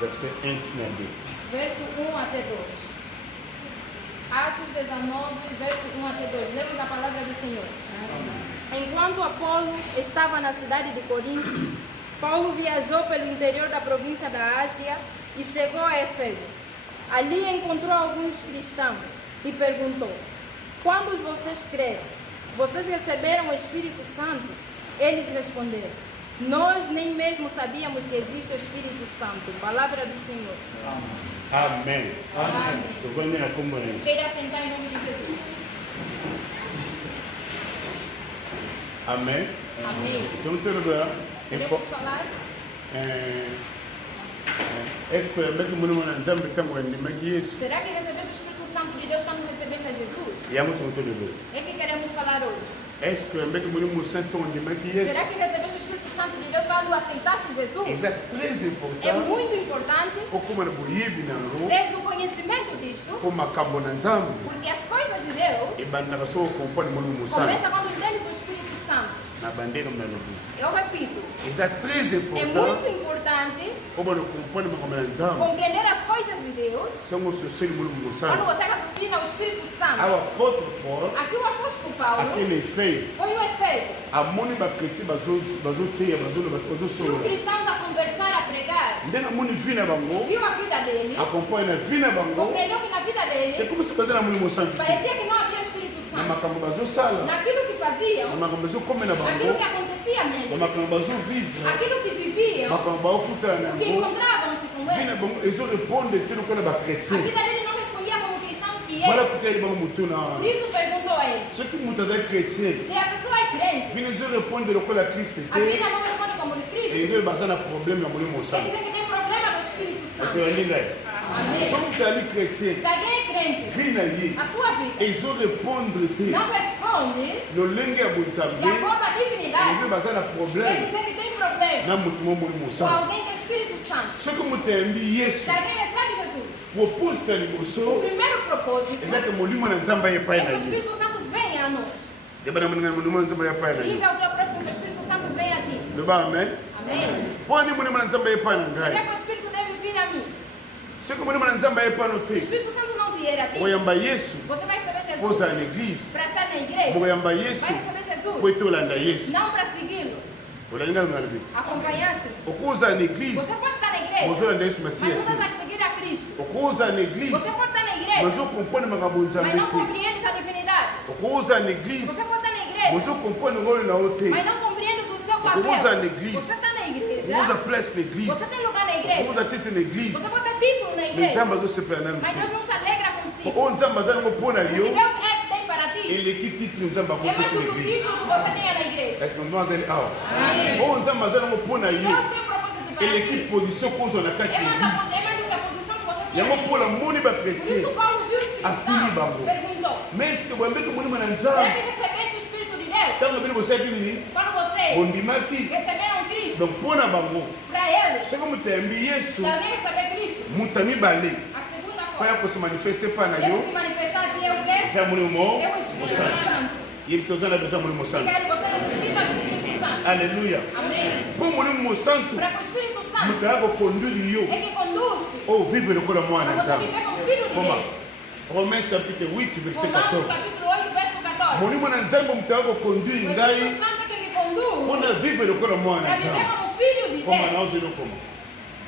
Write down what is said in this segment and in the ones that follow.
verset 1 na B. Verso 1 até 2. Atos 19, verso 1 até 2. Lemos a palavra do Senhor. Enquanto Apolo estava na cidade de Corinto, Paulo viajou pelo interior da província da Ásia e chegou a Éfeso. Ali encontrou alguns cristãos e perguntou: quantos vocês creram? Vocês receberam o Espírito Santo? Eles responderam: nós nem mesmo sabíamos que existe o Espírito Santo. Palavra do Senhor. Amém. Amém. Eu vou ler como é. Queira sentar em nome de Jesus. Amém. Amém. Então, tudo bem? Queremos falar? Est-ce que avec mon nom en Zambie tango ni magi Será que recebeste o Espírito Santo de Deus quando recebeste a Jesus? ya mutu tudo bem? É que queremos falar hoje. Est-ce que avec mon nom santo ni magi Será que recebeste o Espírito Santo de Deus quando aceitaste Jesus? é très É important muito importante como na buyibi nango teres o conhecimento disto, como makambo na Nzambi porque as coisas de Deus e banda so compone mon nom santo começam quando teres o Espírito Santo. na bandeira na lubu. Eu repito, É très é important muito importante como no compone makambo na Nzambi. compreender as coisas de Deus Somos social mon nom quando santo. você raciocina o Espírito Santo. Ao apóstolo Paulo Aqui o apóstolo Paulo aquele fez foi no Efésio. a moni ba kreti bazo teya bazo Viu so cristãos a conversar, a pregar, ndena moni vina bango viu a vida deles, acompanha na vina bango. compreendeu que na vida C'est deles como se fazer na moni santo. parecia que não havia Espírito Na Santo. makambo bazo sala, Naquilo que na faziam, makambo bazo come na naquilo que bango, acontecia na neles, makambo bazo vive, aquilo que viviam, makambo bakuta na porque bango. encontravam-se com Vina ele. bango ezo répondre tudo quando ba A chrétien. vida dele não respondia como cristãos que Voilà eram. porque ele bango mutuna. Por isso perguntou a ele: Ce que muta da chrétien, se a pessoa é crente, vina ezo répondre le kola Christ a te. vida não responde como de Et Cristo, il bazana problème na moni quer santo. dizer que tem problema no Espírito Et Santo. que linda. Amém. Somme tali chrétien, Se alguém é crente, vina yi. a sua vida Ezo répondre te. não responde No lenge ya de bunzambe, acordo à il divinidade, bazana quer problème dizer que tem problema na mutu mo moni com santo. alguém do Espírito Santo. Ce que mutembi Yesu, Se alguém recebe Jesus, proposta o liboso, primeiro propósito eza ke molimo na Nzambe ye pai é na que o ye. Espírito Santo venha a nós. Yebana munga molimo na Nzambe ye pai na ye. Diga ao teu próximo que o Espírito Santo venha a ti. Loba amen. Amém. Poni molimo na Nzambe ye pai na Por que ngai. que o Espírito deve vir a mim? Ce que molimo na Nzambe ye pai no Se o te. Espírito Santo não vier a ti, Oyamba Yesu, você vai receber Jesus poza na église. para estar na igreja. Oyamba Yesu, Vai receber Jesus, kwetolanda Yesu. não para segui-lo, Olinga ngalibi. acompanhar-se. Okuza na église, Você pode estar na igreja, bozolanda Yesu mas Masiya não te. estás a seguir a Cristo. Okuza na église, Você pode estar na igreja, bozo kompone makambo mas Nzambe não te. compreendes a divinidade. Okuza na église, Você pode estar na igreja, bozo kompone ngolo na ote. mas não compreendes o seu papel. Okuza na église, Você está na igreja, okuza place na église, você tem lugar na igreja, okuza tete na église. você pode ter título na igreja, Nzambe azosepela nanu mas te. Deus não se alegra consigo. Oyo Nzambe aza nango mpo na O que yo, Deus tem para ti eleki titulu Nzambe é mais akopesa do na que o église. título que você tenha na igreja. Est-ce que nous azali awa? Amém. Oyo Nzambe aza nango mpo na yo, Deus tem um propósito para eleki ti. position kozwa na kati É ya mais, église. é mais do que a posição que você tem Yango na mpona igreja. moni Por bakretien. isso Paulo viu os Asumi cristãos, bango. perguntou: Mais est-ce que boyambeki monima na será Nzambe? que recebeste o Espírito de Deus? Ntango bino bosalaki nini? Quando vocês Bondimaki. receberam Cristo, Donc mpo na bango, para eles, soki moto Yesu, se alguém receber Cristo, moto ya mibale a segunda faya coisa, kosemanifeste mpa na ele yo, se manifestar aqui é o quê? eza molimo É o Espírito Santo. yebisa oza na beza molimo santo. Diga ele, você necessita do Espírito Santo. Alleluia. Amém. Mpo molimo santo Para que o Espírito Santo moto aya kokonduire yo é que conduz oyo vivre lokola mwana para você Nzambe. viver como filho de Koma Deus. Romains chapitre 8 verset Romanos 14. capítulo 8, verso 14. molimo na Nzambe moto aya kokonduire O ngai Espírito Santo é que me conduz mpona vivre lokola mwana para viver Nzambe. como filho de Koma Deus. naozeli okoma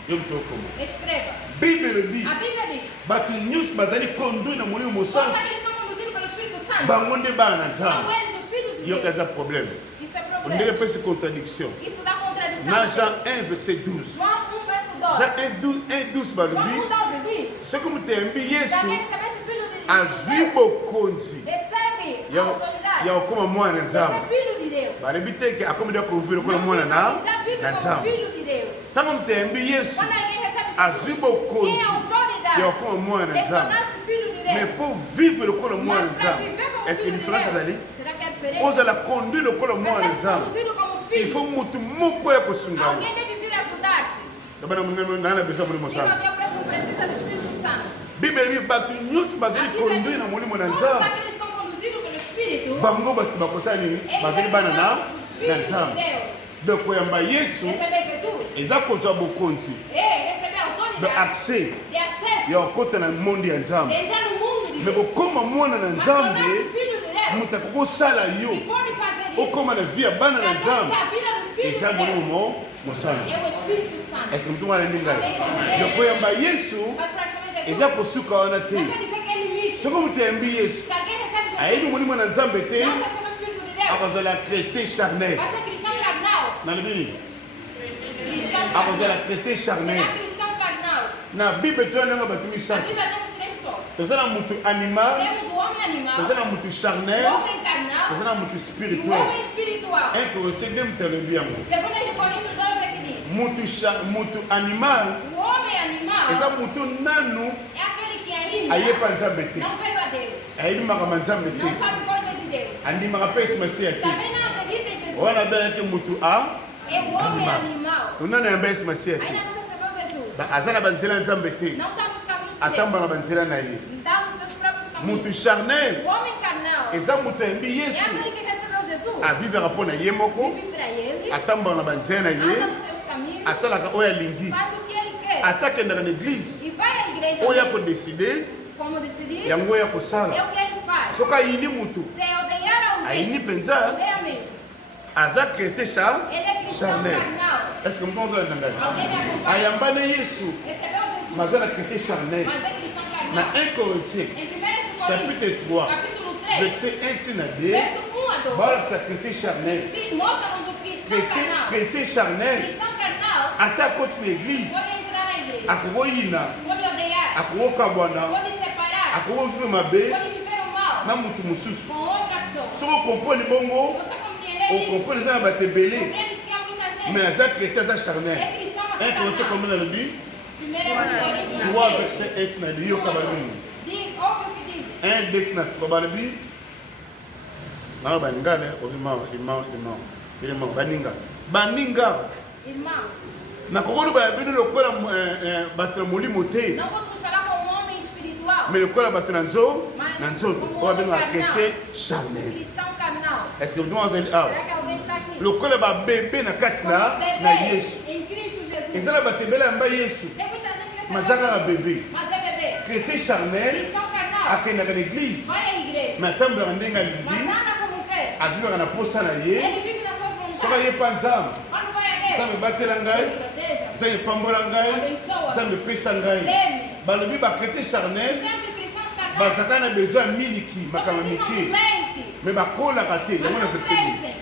yo moto okoma. Escreva. Bible elobi A Bíblia diz: bato nyonso bazali conduire na molimo todos santo aqueles que são conduzidos pelo Espírito Santo bango nde bana na são Nzambe. eles os filhos de yoka Deus. eza problème. Isso é ondenge problema. mpesi contradiction Isso dá contradição. na Jean 1 verset 12. João 1, verso 12. Jean 1:12 João balobi 1,12 diz: soki moto ayambi se Yesu alguém receber esse filho de azwi Deus, bokonzi recebe a ya autoridade. kokoma mwana na Você é Nzambe. filho de Deus. balobi te ke akomi da kovivre lokola Não mwana vive, na já vive como Nzambe. filho de Deus. Ntango moto ayambi Yesu Quando alguém recebe azwi Jesus, bokonzi tem autoridade ya kokoma mwana na de Nzambe. tornar-se filho de mais Deus. mpo vivre lokola mwana Mas na para Nzambe, viver como est-ce que filho de différence ezali? Deus, será que é diferente? ozala conduire lokola mwana na Para ser Nzambe, conduzido como il filho, faut motu moko ya kosunga yo. alguém deve vir ajudar-te. Tabana nana besoin molimo Diga santo. que o próximo precisa do Espírito Santo. Bible elobi bato nyonso bazali A Bíblia conduire diz, na molimo na todos Nzambe, aqueles que são conduzidos pelo Espírito, bango bato bakosala nini? eles bazali bana na são os filhos de Nzambe. Deus. Donc koyamba Yesu Receber Jesus eza kozwa bokonzi é receber a ya accès de acesso ya okota na monde ya de Nzambe. entrar no mundo de Mais Deus. kokoma mwana na Mas tornar-se Nzambe, filho de Deus, mutu akokosala yo e pode fazer isso. okoma na vie ya bana na Para Nzambe. a vida do filho Eza de molimo Deus. mosala. É o Espírito Santo. Est-ce que mutu wana ndinga yo koyamba Yesu Mas para que seja eza Jesus, kosuka wana te. não quer dizer que é limite. Soko mutu ayambi Yesu Se alguém recebe ayebi Jesus, molimo na Nzambe te, não recebe o Espírito de Deus, akozala chrétien charnel. vai ser cristão carnal. nalobi nini? Cristão akozala carnal. chrétien charnel. Será cristão carnal. Na Bible toza ndenge bato Na misato, Bíblia temos três sortes. toza na mutu animal, Temos o homem animal, toza na mutu o charnel, homem carnal toza na mutu e o spirituel. homem espiritual. 1 Corinthiens 2 mutu alobi yango. Segundo de Coríntios 12 é que diz, Mutu animal o homem animal eza mutu nanu é aquele que ainda ayepa Nzambe te, não veio a Deus, ayebi makambo ya Nzambe não te, sabe coisas de Deus, andimaka mpe esi masiya te. também não acredita em Jesus. wana abelaki mutu É o homem animal. onani yamba esi masiya te, Ainda não recebeu Jesus. aza na banzela ya Nzambe te, Não está nos caminhos de Deus. atambola na banzela na ye. Está nos seus próprios caminhos. Mutu charnel O homem carnal eza mutu ayembi é Yesu aquele que recebeu Jesus. avivaka mpo na ye moko, Vive para ele, atambola na banzela na anda ye, nos seus caminhos, asalaka oyo alingi, faz o que ele quer. atakendaka na eglize E vai à igreja oyo mesmo. akodeside Como decidir, yango oyo é akosala. o que ele faz. soki ayini mutu Se odiar ayini alguém, mpenza, odeia mesmo. aza chrétien Ele é cristão charnel. carnal. Est-ce que mutu ozala na ngai Alguém me acompanha. ayamba na Yesu Recebeu Jesus, maza na chrétien charnel. mas é cristão Na carnal. 1 Corinthiens Em 1 chapitre Coríntios, 3 capítulo 3, verset 1 tina 2, verso 1 a 2, balasa chrétien charnel. mostra-nos o cristão carnal. Chrétien charnel Cristão carnal ata akoti na eglize pode entrar na igreja, akokoyina, pode odiar, akokokabwana, pode separar, akokovive mabe pode viver o mal na mutu mosusu. com outra pessoa. soki okomprene Se bongo, você compreender isso, okomprene eza na bato ebele, compreende que há muita gente mais aza chrétien aza que charnel. é cristão, mas 1 é Corinthiens carnal. combien nalobi 1 Coríntios 3 3, verset 1 tina 2 yoka baningi ouve o que diz. 1 2 tina 3 balobi nano baningane baninga baninga Irmão, nakokoloba ya bino lokola bato na molimo te, não posso falar com um homem espiritual, mais lokola bato na nzoto mas oyo como babengaka homem chrétien carnal, charnel. cristão carnal. Est-ce que mutu azali awa Será que alguém está aqui? lokola babebe na kati Como na Yesu, bebê em Cristo Jesus. eza na bato ebele yamba Yesu Tem muita gente que mas recebe, aza kaka bebe. mas é bebê. Chrétien charnel Cristão carnal, akendaka na eglize vai à igreja, mais atambolaka ndenge mas alingi, anda como quer. avivaka na posa na ye. Ele vive nas suas soki vontades. ayepa Nzambe, Quando vai a Deus, Nzambe ebatela ngai, Deus proteja, Nzambe epambola ngai, abençoa, Nzambe epesa ngai. teme. Balobi bachrétien charnel Dizendo que cristãos carnais bazalaka na besoin ya miliki só makambo precisam de mike, leite, mais bakolaka te mas yango na não verset 10. crescem.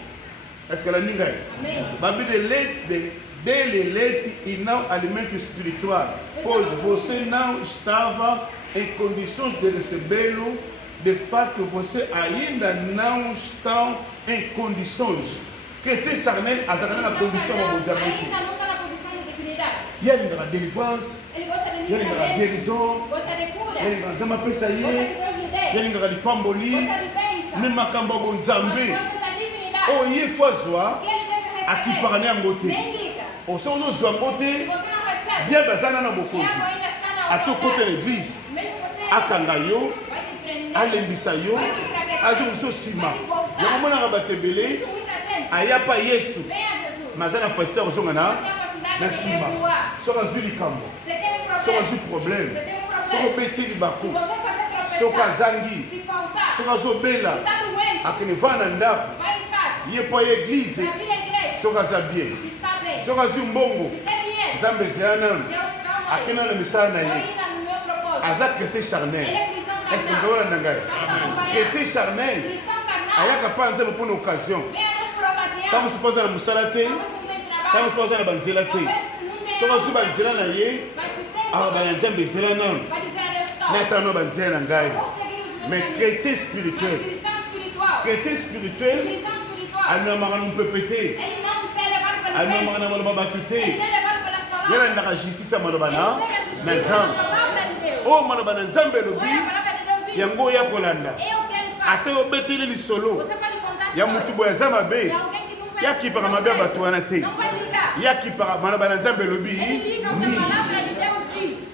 Est-ce que nalandi ngai Amém. babi de leite dê le leite e não alimento espiritual, pois você não estava em condições de recebê-lo. De fato, você ainda não está em condições. Chrétien charnel azalaka na condition ya bonzambe te. Ainda não está na posição de divinidade. Ye alingaka délivrance, Ele gosta de ye alingaka livramento, guérison, gosta de cura, ye alingaka Nzambe apesa gosta ye, que Deus lhe ye dê, alingaka lipamboli, gosta de bênção, me makambo ya as bonzambe coisas da divinidade. oyo ye fo azwa Que ele deve akipaka na receber. yango te. Nem liga. Osoki ozozwa yango Se te, você não recebe, bien baza na o bokonzi, diabo ainda está na atokota na autoridade. eglize, Mesmo você akanga yo, vai te prender, alembisa yo, vai te enfraquecer, azongisa nsima. vai te voltar. yango monaka bato ebele Isso muita gente. ayapa Yesu, Vem a Jesus. mais aza na facilité ya kozonga na Você é a facilidade na de nsima. recuar. Soki azwi likambo, Você tem um soki problema. azwi problème, Você tem um soki problema. obeti Se libaku, você fazer soki tropeçar, azangi, se faltar, soki azobela, se está doente, akende va na ndako vai em casa. ye mpo aye eglize, Para vir à igreja, soki aza bien, se está bem. soki azwi mbongo, Se tem dinheiro, nzambe ezela nano Deus não akenda vai. na misala na Vou ye, ir no meu propósito. aza chrétien Ele charnel. é cristão Est-ce que carnal. toolanda ngai Estamos acompanhando. chrétien charnel Cristão carnal. ayaka mpa na Nzambe mpona occasion, Vem a Deus por ocasião. ntango mosusu mpo aza na mosala te, Talvez não tem ntango trabalho. mpo aza na banzela te, Talvez não tenha soki azwi algo. banzela na ye Mas se tem, akoba na Nzambe ezela nano vai dizer a Deus, na stop. tano banzela na ngai. Vou seguir os meus Mais caminhos. chrétien Mas spirituel, cristão espiritual. chrétien spirituel Cristão espiritual. alimamaka na mopepe te, Ele não se é levado pelo alimamaka vento. na maloba bato Ele te, não é levado pelas ye palavras. alandaka justice ya maloba Ele na segue a justiça na da Nzambe. palavra de Deus. oyo maloba na Nzambe Olha, elobi a palavra de Deus diz. yango oya kolanda, É o que ele faz. ata obeteli lisolo Você pode contar a ya história motu boye aza de mabe, alguém que nunca yakipaka mabe ya bato wana te, não vai ligar. yakipaka maloba na Nzambe elobi Ele liga o que a nini. palavra de Deus diz.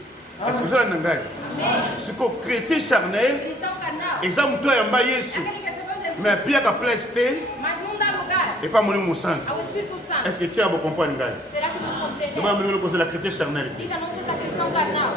Est-ce que ozolanda ngai Amém. siko chrétien charnel Cristão carnal. eza motu ayamba Yesu É aquele que recebeu Jesus. mais apiaka place te, Mas não dá lugar. et pas Molimo Santo. ao Espírito Santo. Est-ce que tu as compris? Será que nos compreendemos? Demande-moi de la chrétien charnel. Diga, não seja cristão carnal.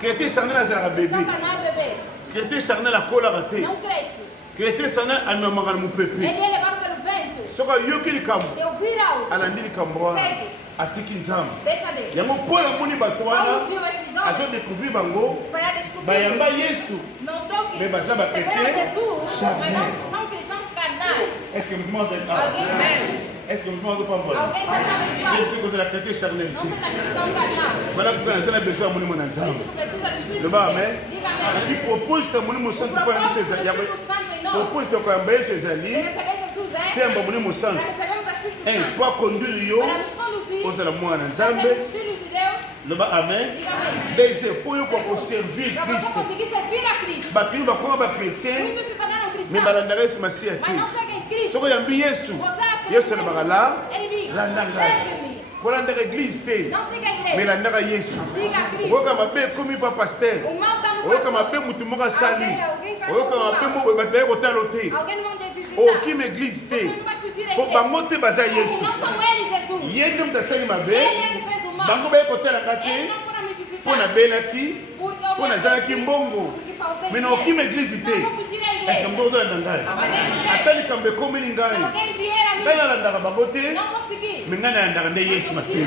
Chrétien charnel a la bébé. Cristão carnal é bebê. Chrétien charnel a cola raté. Não cresce. Chrétien charnel a me mangar mon pépé. Ele é levado pelo vento. Soka yoki likambo. Se ouvir algo, Alandi likambo. segue. Atiki nzambe. Deixa Deus. Yango pola moni bato wana Paulo viu esses azo homens découvrir bango para descobrir. bayamba Yesu. Não toque. Mais basa ba Receberam chrétien Jesus, charnel. mas não são cristãos carnais. Est-ce que vous demandez Alguém sabe? Est-ce que vous demandez pas bon? Alguém já sabe Je isso? sais que la chrétien charnel. Não seja cristão carnal. Voilà pourquoi nous avons besoin de moni Por nzambe. isso que precisa do Espírito Le de bas Deus. amen. Diga amém. Il propose de moni O santo pour nous propósito do ces Espírito Santo em nós propose de kwamba Yesu ezali de receber Jesus é temba moni santo. para recebermos o Espírito Un Santo. pour conduire yo Para nos conduzir ozala mwana a nzambe. sermos filhos de Deus. Le bas amen. Diga amém. Deuxième pour yo pour servir Para você Christ. conseguir servir a Cristo. Bakini bakoma ba chrétien Muitos se tornaram mais cristãos, balandaka Yesu Masiya mas não te. seguem Cristo. Soko yambi Yesu. Você acredita Yesu em alobaka Jesus. la Ele diz, landaka. serve-me. Kolandaka église te. Não siga a Mais igreja. landaka Yesu. Siga a Cristo. Oyoka mabe ekomi pa pasteur. O mal está no Oyoka pastor. mabe mutu moko asali. Alguém faz Oyoka algo mabe mal. moko bataye kotala te. Alguém não te visitar. Okima église te. Você não vai fugir à Po igreja. bango te baza Porque Yesu. não são eles, Jesus. Ye nde mutu asali Ele mabe. é que fez o mal. Bango baye kotalanga Eles te. não foram me visitar. Mpo nabelaki. Porque eu Mpo me nazalaki adoeci, mbongo. porque faltei Mais na dinheiro. okima église te. Não vou fugir à Est-ce que igreja. moko ozolanda ngai? Mas ele Ata serve. likambo ekomi ni Se ngai. alguém vier a mim, Ngai nalandaka bango te. não vou seguir. Mais ngai nalandaka nde Yesu Siga Masiya.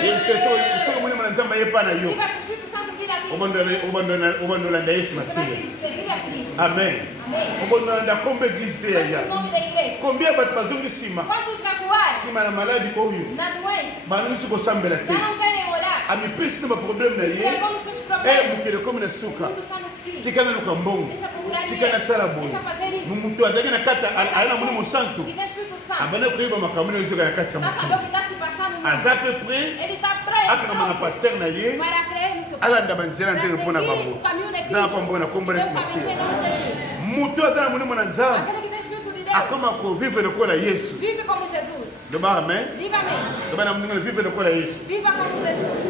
Cristo Jesus. Soki omoni mwana nzambe aye pa na yo. Diga se o Espírito Santo vir a ti. obandolanda Yesu Você vai Masiya. seguir a Cristo. Amen. Amém. Obandolanda kombe église te Esse é o yaya. nome da igreja. Combien bato bazongi nsima Quantos recuaram nsima na maladi oyo na doença? bandongisi kosambela te. Já não querem orar. amipesi na baproblème na ye. Entregou nos seus problemas. mokili ekomi na suka. Mundo está no fim. tika naluka mbongo. Deixa procurar tika dinheiro. nasala boye. Deixa fazer isso. motu azalaki na kati aye na moni mosantu E tem Espírito Santo. abanda koyeba makambo na ezoka na kati ya Está sabendo o mokili que está se passando no mundo. aza pe près Ele está preso akangama na paster na ye para crer no seu alanda banzela nzenge mpo na seguir bango o caminho de za Cristo. pa mbona kombo na Deus Yesu abençoe em Masiya. nome de Jesus. motu aza na molimo na nzambe Aquele que tem Espírito de Deus akoma kovivre lokola Yesu. vive como Jesus. loba amen. Diga amém. loba na molimo vive lokola Yesu. Viva como Jesus.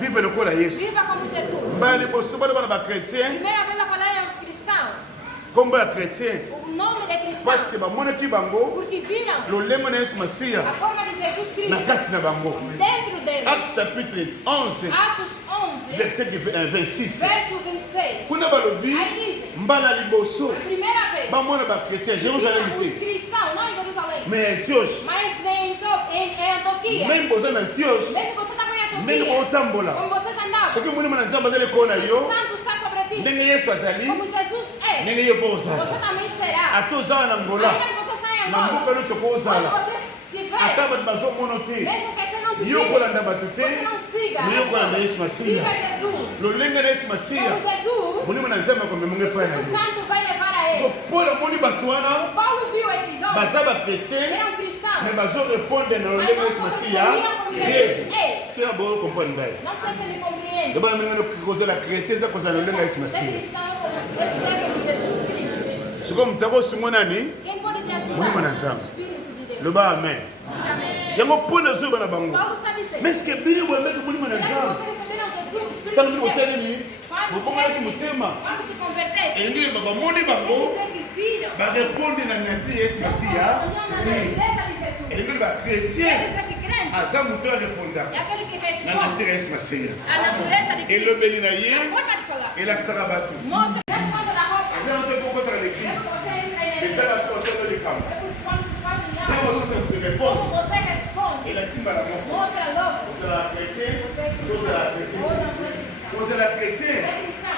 vive lokola Yesu. Viva como Jesus. mbala liboso bana bana bachrétien Primeira vez a falar aos cristãos. kombo ya chrétien O nome de cristão. parce que bamonaki bango Porque viram lolenge na Yesu Masiya a forma de Jesus na Cristo kati na bango. dentro deles. Acte chapitre 11 Atos 11, verset 26 verso 26. kuna balobi Aí dizem, mbala liboso a primeira vez, bamona bachrétien Jérusalem viram os te cristãos, não em Jerusalém, mais Antioche mas em Antioquia. même boza na Antioche Mesmo você estava em ndenge Antioquia, botambola como vocês andavam, soki molimo na nzambe azali ekola o yo Santo está sobre ti. ndenge Yesu azali Como Jesus é, ndenge yo mpo você ozala também será. ata ozala na ngola Ainda que você saia na mboka agora, nyonso ko quando ozala você estiver, ata bato bazomona te mesmo que você não te yo siga, kolanda bato te você não siga, me yo kolanda Yesu siga Masiya Jesus. lolenge na Yesu Masiya Como Jesus, molimo na nzambe akomemonge o epai na Espírito yo Santo vai levar a ele. mpo namoni bato wana Paulo viu esses homens, baza bachrétien eram cristãos, mais bazorépondre na mas lolenge não Yesu Masiya correspondiam como Jesus é. tia bokomprendre ngai Não sei se me compreende. yobana molingano kozala chrétien eza kozala lolenge Yesu Ser Masiya cristão é como Jesus Cristo. sikoyo moto akosungo nani Quem pode te Molimo na ajudar? Nzambe. O Espírito de Deus. loba amen Amém. yango mpo nazoyeba na bango Paulo sabe dizer. mais ceque bino boyambeki molimo na Será que nzambe você receberam Jesus, o Espírito ntango de bino Deus? bosali nini Quando bobomalaki cresce, motema quando se convertesse, elingi yeba bamoni quer bango dizer que viram, barépondre na nati Yesu Masiya correspondiam na te natureza de Jesus. elingi Quer bachrétien dizer que crente aza moto areponda é aquele que na responde nati ya Yesu Masiya a natureza de Cristo. elobeli na ye A forma de falar. elakisaka bato Mostra, não mostra da roupa. eza na te kokotaka É l'église se você entra aí na eza igreja. na soki osala likambo É porque quando tu fazem ntango algo, ozosala como réponse você responde, elakisi mbala moko mostra logo. ozala chrétien Você é cristão. tozala chrétien Ou não é cristão. kozala chrétien Você é cristão.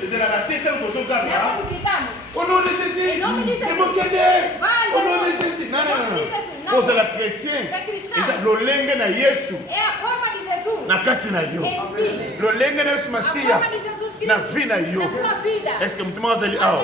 ezalaka te ntango tozoganga É quando gritamos. au nom de Jésus Em nome de Jesus. ebokende Vai, au nom de vai. Jésus non Em non nome de non Jesus. Não. kozala chrétien Ser cristão. eza lolenge na Yesu É a forma de Jesus na kati na yo em ti. lolenge na Yesu A Masiya forma de Jesus na Cristo vi na yo na sua vida. est-ce que motu moko azali awa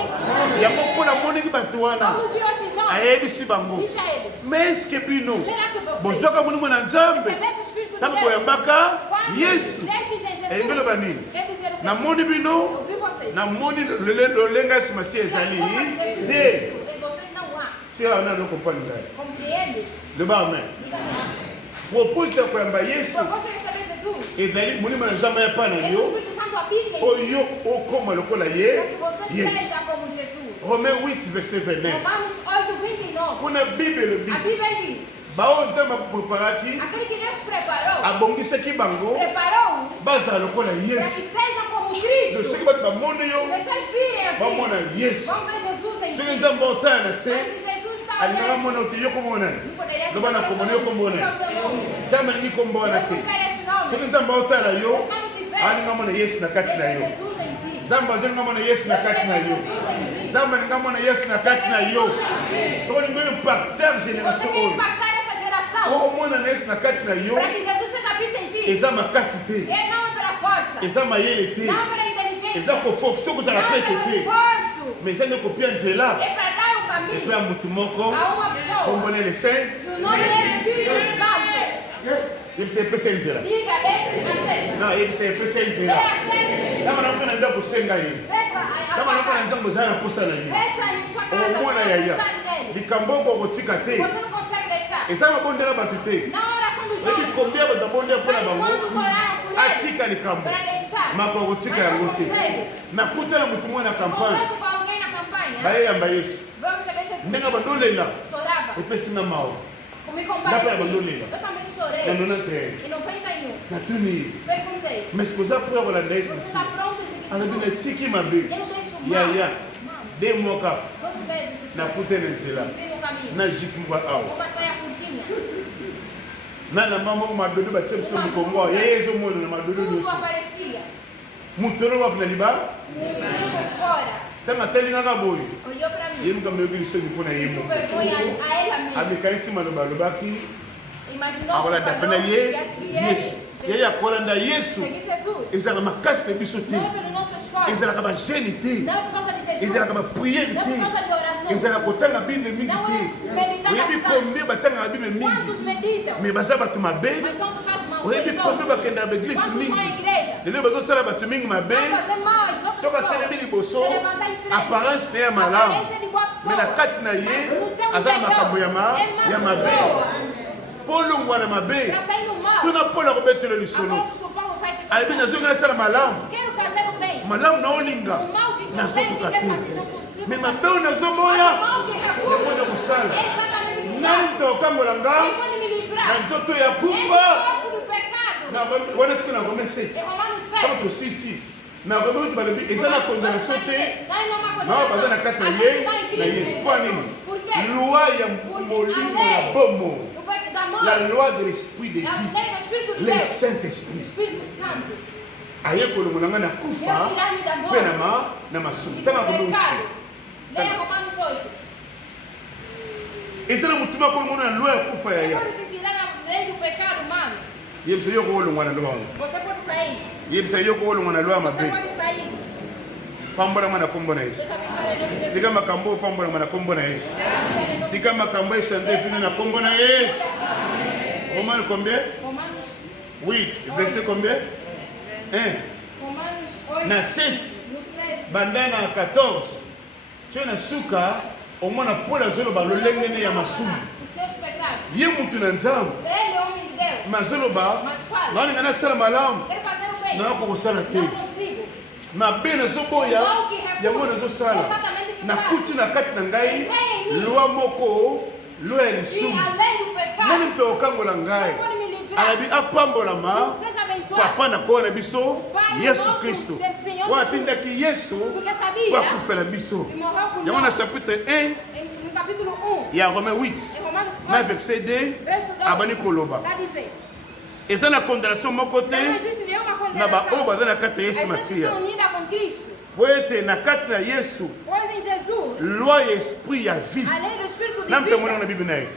yango mpona moniki bato wana Paulo viu esses homens. ayebisi bango Disse a eles. mais est-ce que bino Será que vocês bozwaka molimo na nzambe recebeste o Espírito de ntango Deus? boyambaka Quando Yesu cresces em Jesus, elingi loba nini quer dizer o quê? namoni bino Eu vi vocês. namoni lolenge ya Yesu Masiya A ezali forma de Jesus te Cristo em vocês não há. tika wana nokompani ngai Compreendes? loba amen Diga amém. propose ya koyamba Yesu propósito de receber Jesus. ezali molimo na Nzambe ya pana É que o yo Espírito Santo habita em ti, oyo okoma lokola para que ye você Yesu. seja como Jesus. Romains 8 verset 29 Romanos 8:29. kuna Bible A elobi Bíblia diz: bao Nzambe apreparaki aquele que Deus preparou, abongisaki bango preparou-os bazala lokola para Yesu. que sejam como So Cristo. soki bato bamoni Se yo vocês virem aqui, bamona Yesu. vão ver Jesus em Soki ti. Nzambe otala na Mas se se Jesus está alingaka olhando, mona ote yo komona não poderia loba na komona yo kombona diga o seu nome. Nzambe alingi kombo wana Eu te não quero esse nome. soki Nzambe otala yo Mas quando tiver, alinga mona Yesu na kati na veja yo Jesus em ti. Nzambe azolinga mona Yesu na Deus kati na quer ver yo Jesus em ti. Nzambe alinga mona Yesu na kati na yo Jesus em ti. soki olingi oyo impacter Você génération quer oyo impactar essa geração omona na Yesu na kati na yo para que Jesus seja visto em ti. eza makasi te E não é pela força, eza mayele te não é pela inteligência, eza kofoki soki ozala não é peto pelo te esforço. mais eza nde kopia nzela É para dar um epe caminho ya motu moko a uma pessoa. kombona ele saint O nome é Espírito Santo. yebisa epesa ye nzela Diga, acesse. na yebisa epesa ye Dê nzela acesso. ntango nakokana nda kosenga ye Peça ntango nakokana nzambe ozala na posa na ye peça em sua casa. omona a yaya vontade dele. likambo oko okotika te Você não consegue deixar. eza mabondela bato te Na oração dos oyebi homens. kombia bato abondela mpo na Sabe bango quantos oraram por ele? atika likambo Para deixar. mako akotika Mas não yango te consegue. nakutana motu moko na kampagne Converse com alguém na campanha. bayeyamba yesu Vou receber Jesus. ndenge bandolela Chorava. epesinga mawa Me Dá pra compadeci. abandonar. Eu também na chorei. 91 Em 91. natuni ye Perguntei. mais koza mpo ya kolanda yesu Você mosi está pronto a seguir alobi Jesus? natiki mabe Eu não deixo mal. yaya Mano, de moka 2 vezes depois. nakute na nzela Fui no caminho. na jipe moko awa Uma saia curtinha. nana mama madodo batie biso mokongo awa yeye ezomona na madodo Tudo nyonso aparecia. mutolo wapi na liba Menino fora. ntango atalingaka boye Olhou para mim. ye mukambi yoki lisoni mpo na ye Sentiu moko vergonha a ela mesma. amikai ntima alobaki Imaginou que akolanda falou mpena ye que ia seguir yesu ele. yeye akolanda yesu Seguir Jesus. ezalaka makasi na biso te Não é pelo nosso esforço. ezalaka bagene te Não é por causa de Jesus. ezalaka bapriere Não é te por causa de oração. ezalaka kotanga bible mingi Não te é meditar oyebi bastante. kombe batangaka bible Quantos mingi meditam? me baza bato mabe Mas são pessoas mal. oyebi kombe bakendaka baeglise Quantos vão à mingi igreja? lelo bazosala bato mingi mabe Vão fazer mal às outras soki pessoas. atelemi liboso Se levantar em frente. apparence na ye ya malamu Aparência de boa pessoa. me na kati na Mas ye no seu aza na interior makambo ya é má mabe pessoa. mpo longwana mabe Para sair do mal. tuna mpona kobetela lisono Apóstolo Paulo vai te alebi contar. nazoki nasala malamu Quero fazer o bem. malamu naolinga O mal que eu nazokoka quero te fazer não consigo me fazer. mabe oyo nazomoya O mal que recusa. yango na kosala É exatamente o que nani faz. zitakokambola nga Quem pode me livrar? na nzoto ya É o kufa corpo do pecado. wana soki na rome 7 É Romanos kama 7. tosisi na rome oyo balobi eza na condamnation te Não nao baza na kati na ye na yesu mpo nini Por quê? loi ya molimo ya bomo O pecado da morte. la loi de l'esprit de A vie lei do Espírito de le Deus. saint-esprit Espírito Santo. aye kolongola nga na kufa Quer tirar-me da mpe morte. na masumu E do ntanga komi pecado. utike Leia Romanos 8. eza na motuma kolongola na loi ya kufa Você yaya pode te tirar a lei do pecado, mano. yebisa yo kokolongwa na loi yango Você pode sair. yebisa yo kokolongwa na loi ya Você mabe pode sair. pambolama na kombo na yesu Deixa eu pensar em nome de Jesus. tika makambo oyo pambolama na kombo na yesu Deixa eu pensar em nome de tika makambo eshante efini na kombo na yesu romane combien Romanos 8 verset combien 1 Romanos 8. na 7 No 7. banda na 14 tio na suka omona paul azoloba lolenge ne ya masumu Os seus pecados. ye mutu na nzambe Ele, homem de Deus. mazoloba Mas fala. naoninga nasala malamu Quero fazer o bem. naoko kosala te Não consigo. mabe nazoboya yango nazosala nakuti na kati na ngai lwa moko lwa ya E lisumu além do pecado, nani moto akokambola ngai não pode me livrar. alabi apambolama Seja abençoado. papa na koa na biso yesu kristo wana atindaki yesu Porque po sabia akufela biso que morreu por yango na nós. chapitre 1 No capítulo 1, ya rome 8 em Romanos na 8, verset 2 verso 2, abandi koloba está dizendo: eza na condamnation moko te já não existe nenhuma na baoyo condenação. baza na kati ya yesu As pessoas masiya são unidas com Cristo. po ete na kati na yesu Pois em Jesus, loi ya esprit ya vie além do Espírito de nampe monango na vida, bible na ye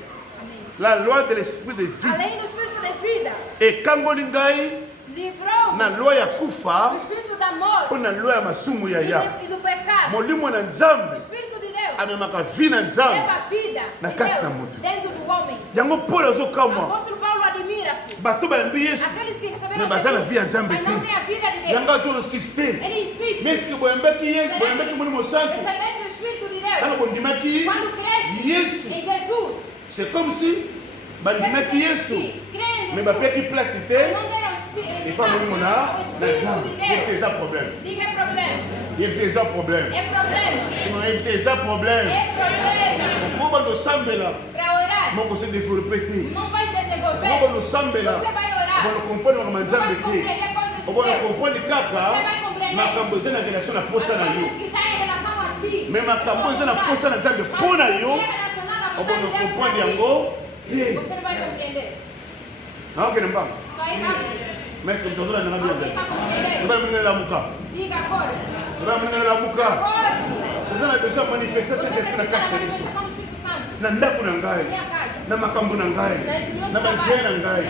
amém. la loi de l'esprit de vie Além do Espírito de vida, ekangoli ngai livrou na loi ya do kufa Espírito da morte mpo na loi ya masumu ya ya e do pecado. molimo na O nzambe Espírito de Deus amemaka vi na nzambe leva a vida Na de kati na Deus mutu. dentro do homem. yango paul O azokamwa apóstolo Paulo admira-se. bato bayambi yesu Aqueles que receberam Mais baza na vie ya Jesus, nzambe mas não te têm a vida de yango Deus. azoinsiste Ele insiste. meske boyambaki yesu boyambaki molimo santo Recebeste o Espírito de ntango Deus. bondimaki Quando creste yesu em Jesus, c'est comme si bandimaki yesu crê em Mais ba petit place était não deram et pas espaço mon ao na Espírito de il Deus. y a problème. Diga é problema. Il y a problème. É problema. Sinon il y a problème. É problema. Pourquoi do sambela? Para orar, Mon se développer té. não vai desenvolver. Pourquoi do sambela? Você vai orar. On comprendre Não ma vai nzambe té. compreender coisas de On Deus. comprendre kaka Você vai compreender makambo na relation na as posa na yo. coisas que estão em relação a ti. Mais makambo na posa na nzambe Mas pona o que yo. é relacionado à On vontade de Deus comprendre para ti, yango té. você não vai compreender. Na que namba. Estou errado. Mais que tu na ngambia. Alguém está compreendendo? Ba mingana la muka. Diga agora. Ba mingana la muka. Agora. Vous avez besoin de manifester Você cette esprit precisa na da kaka. manifestação do Espírito Santo. Na ndako na ngai. Na minha casa. Na makambo na ngai. Na banzia na ngai.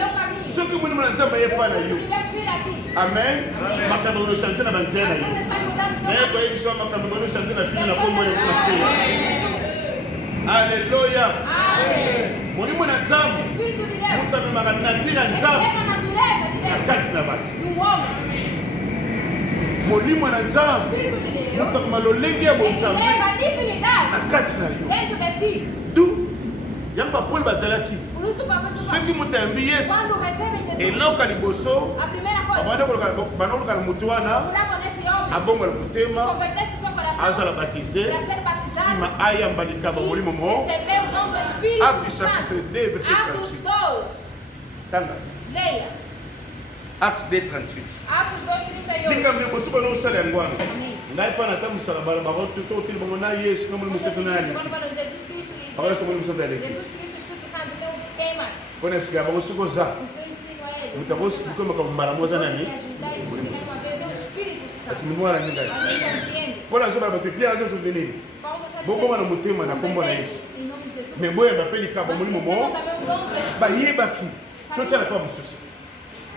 Soki muni mwana nzambe ye pa na yo. Amen. Makambo no chante na banzia na yo. Na ye kwa hiyo makambo no chante na fini na kombo ya Yesu. Alléluia. Amém. Muni mwana nzambe. Espírito de Deus. Muta mema natira Ele nzambe. leva a natureza de Na Deus. kati na bato. Do homem. Muni mwana nzambe. Espírito de Deus. Muta kama lolenge ya Ele nzambe. leva a divinidade Na kati na yo. dentro de ti. Du. Yamba Paul bazalaki. Por isso que a pessoa, Soki muta yambi Yesu. quando recebe Jesus, Eloko liboso. a primeira coisa, Banoluka na mutu wana. procurava nesse homem Abongola e mutema. convertesse seu coração Azala baptisé. para ser batizado Sima ayamba likaba molimo mo. e receber o dom do Espírito Actes Santo. chapitre 2 verset Atos 38. 2, Tanga. leia. Actes 2 38. Atos 2, 38. Likambo liboso bano osala yango wana. Amém. Ngai pa natambwisaka bango so otili bango na Yesu na molimo mosantu na ali. Quando fala Jesus Cristo e Agora sou molimo mosantu ali. Jesus Cristo e Espírito Santo, então quem mais? Pona efika bango siko za. Porque eu ensino a ele. Mutabosi biko makambo maramoja Tem que nani. ajudar e explicar uma vez é o Espírito Kasi Santo. mimwara ningai. Alguém compreende? Pona so bato pia azo nini. Paulo já Bongo wana mutema na kombo na Yesu. em nome de Jesus. Me boye bapeli kaba Mas molimo recebam mo. também o dom do Espírito. Bayebaki. Totala pa mosusu.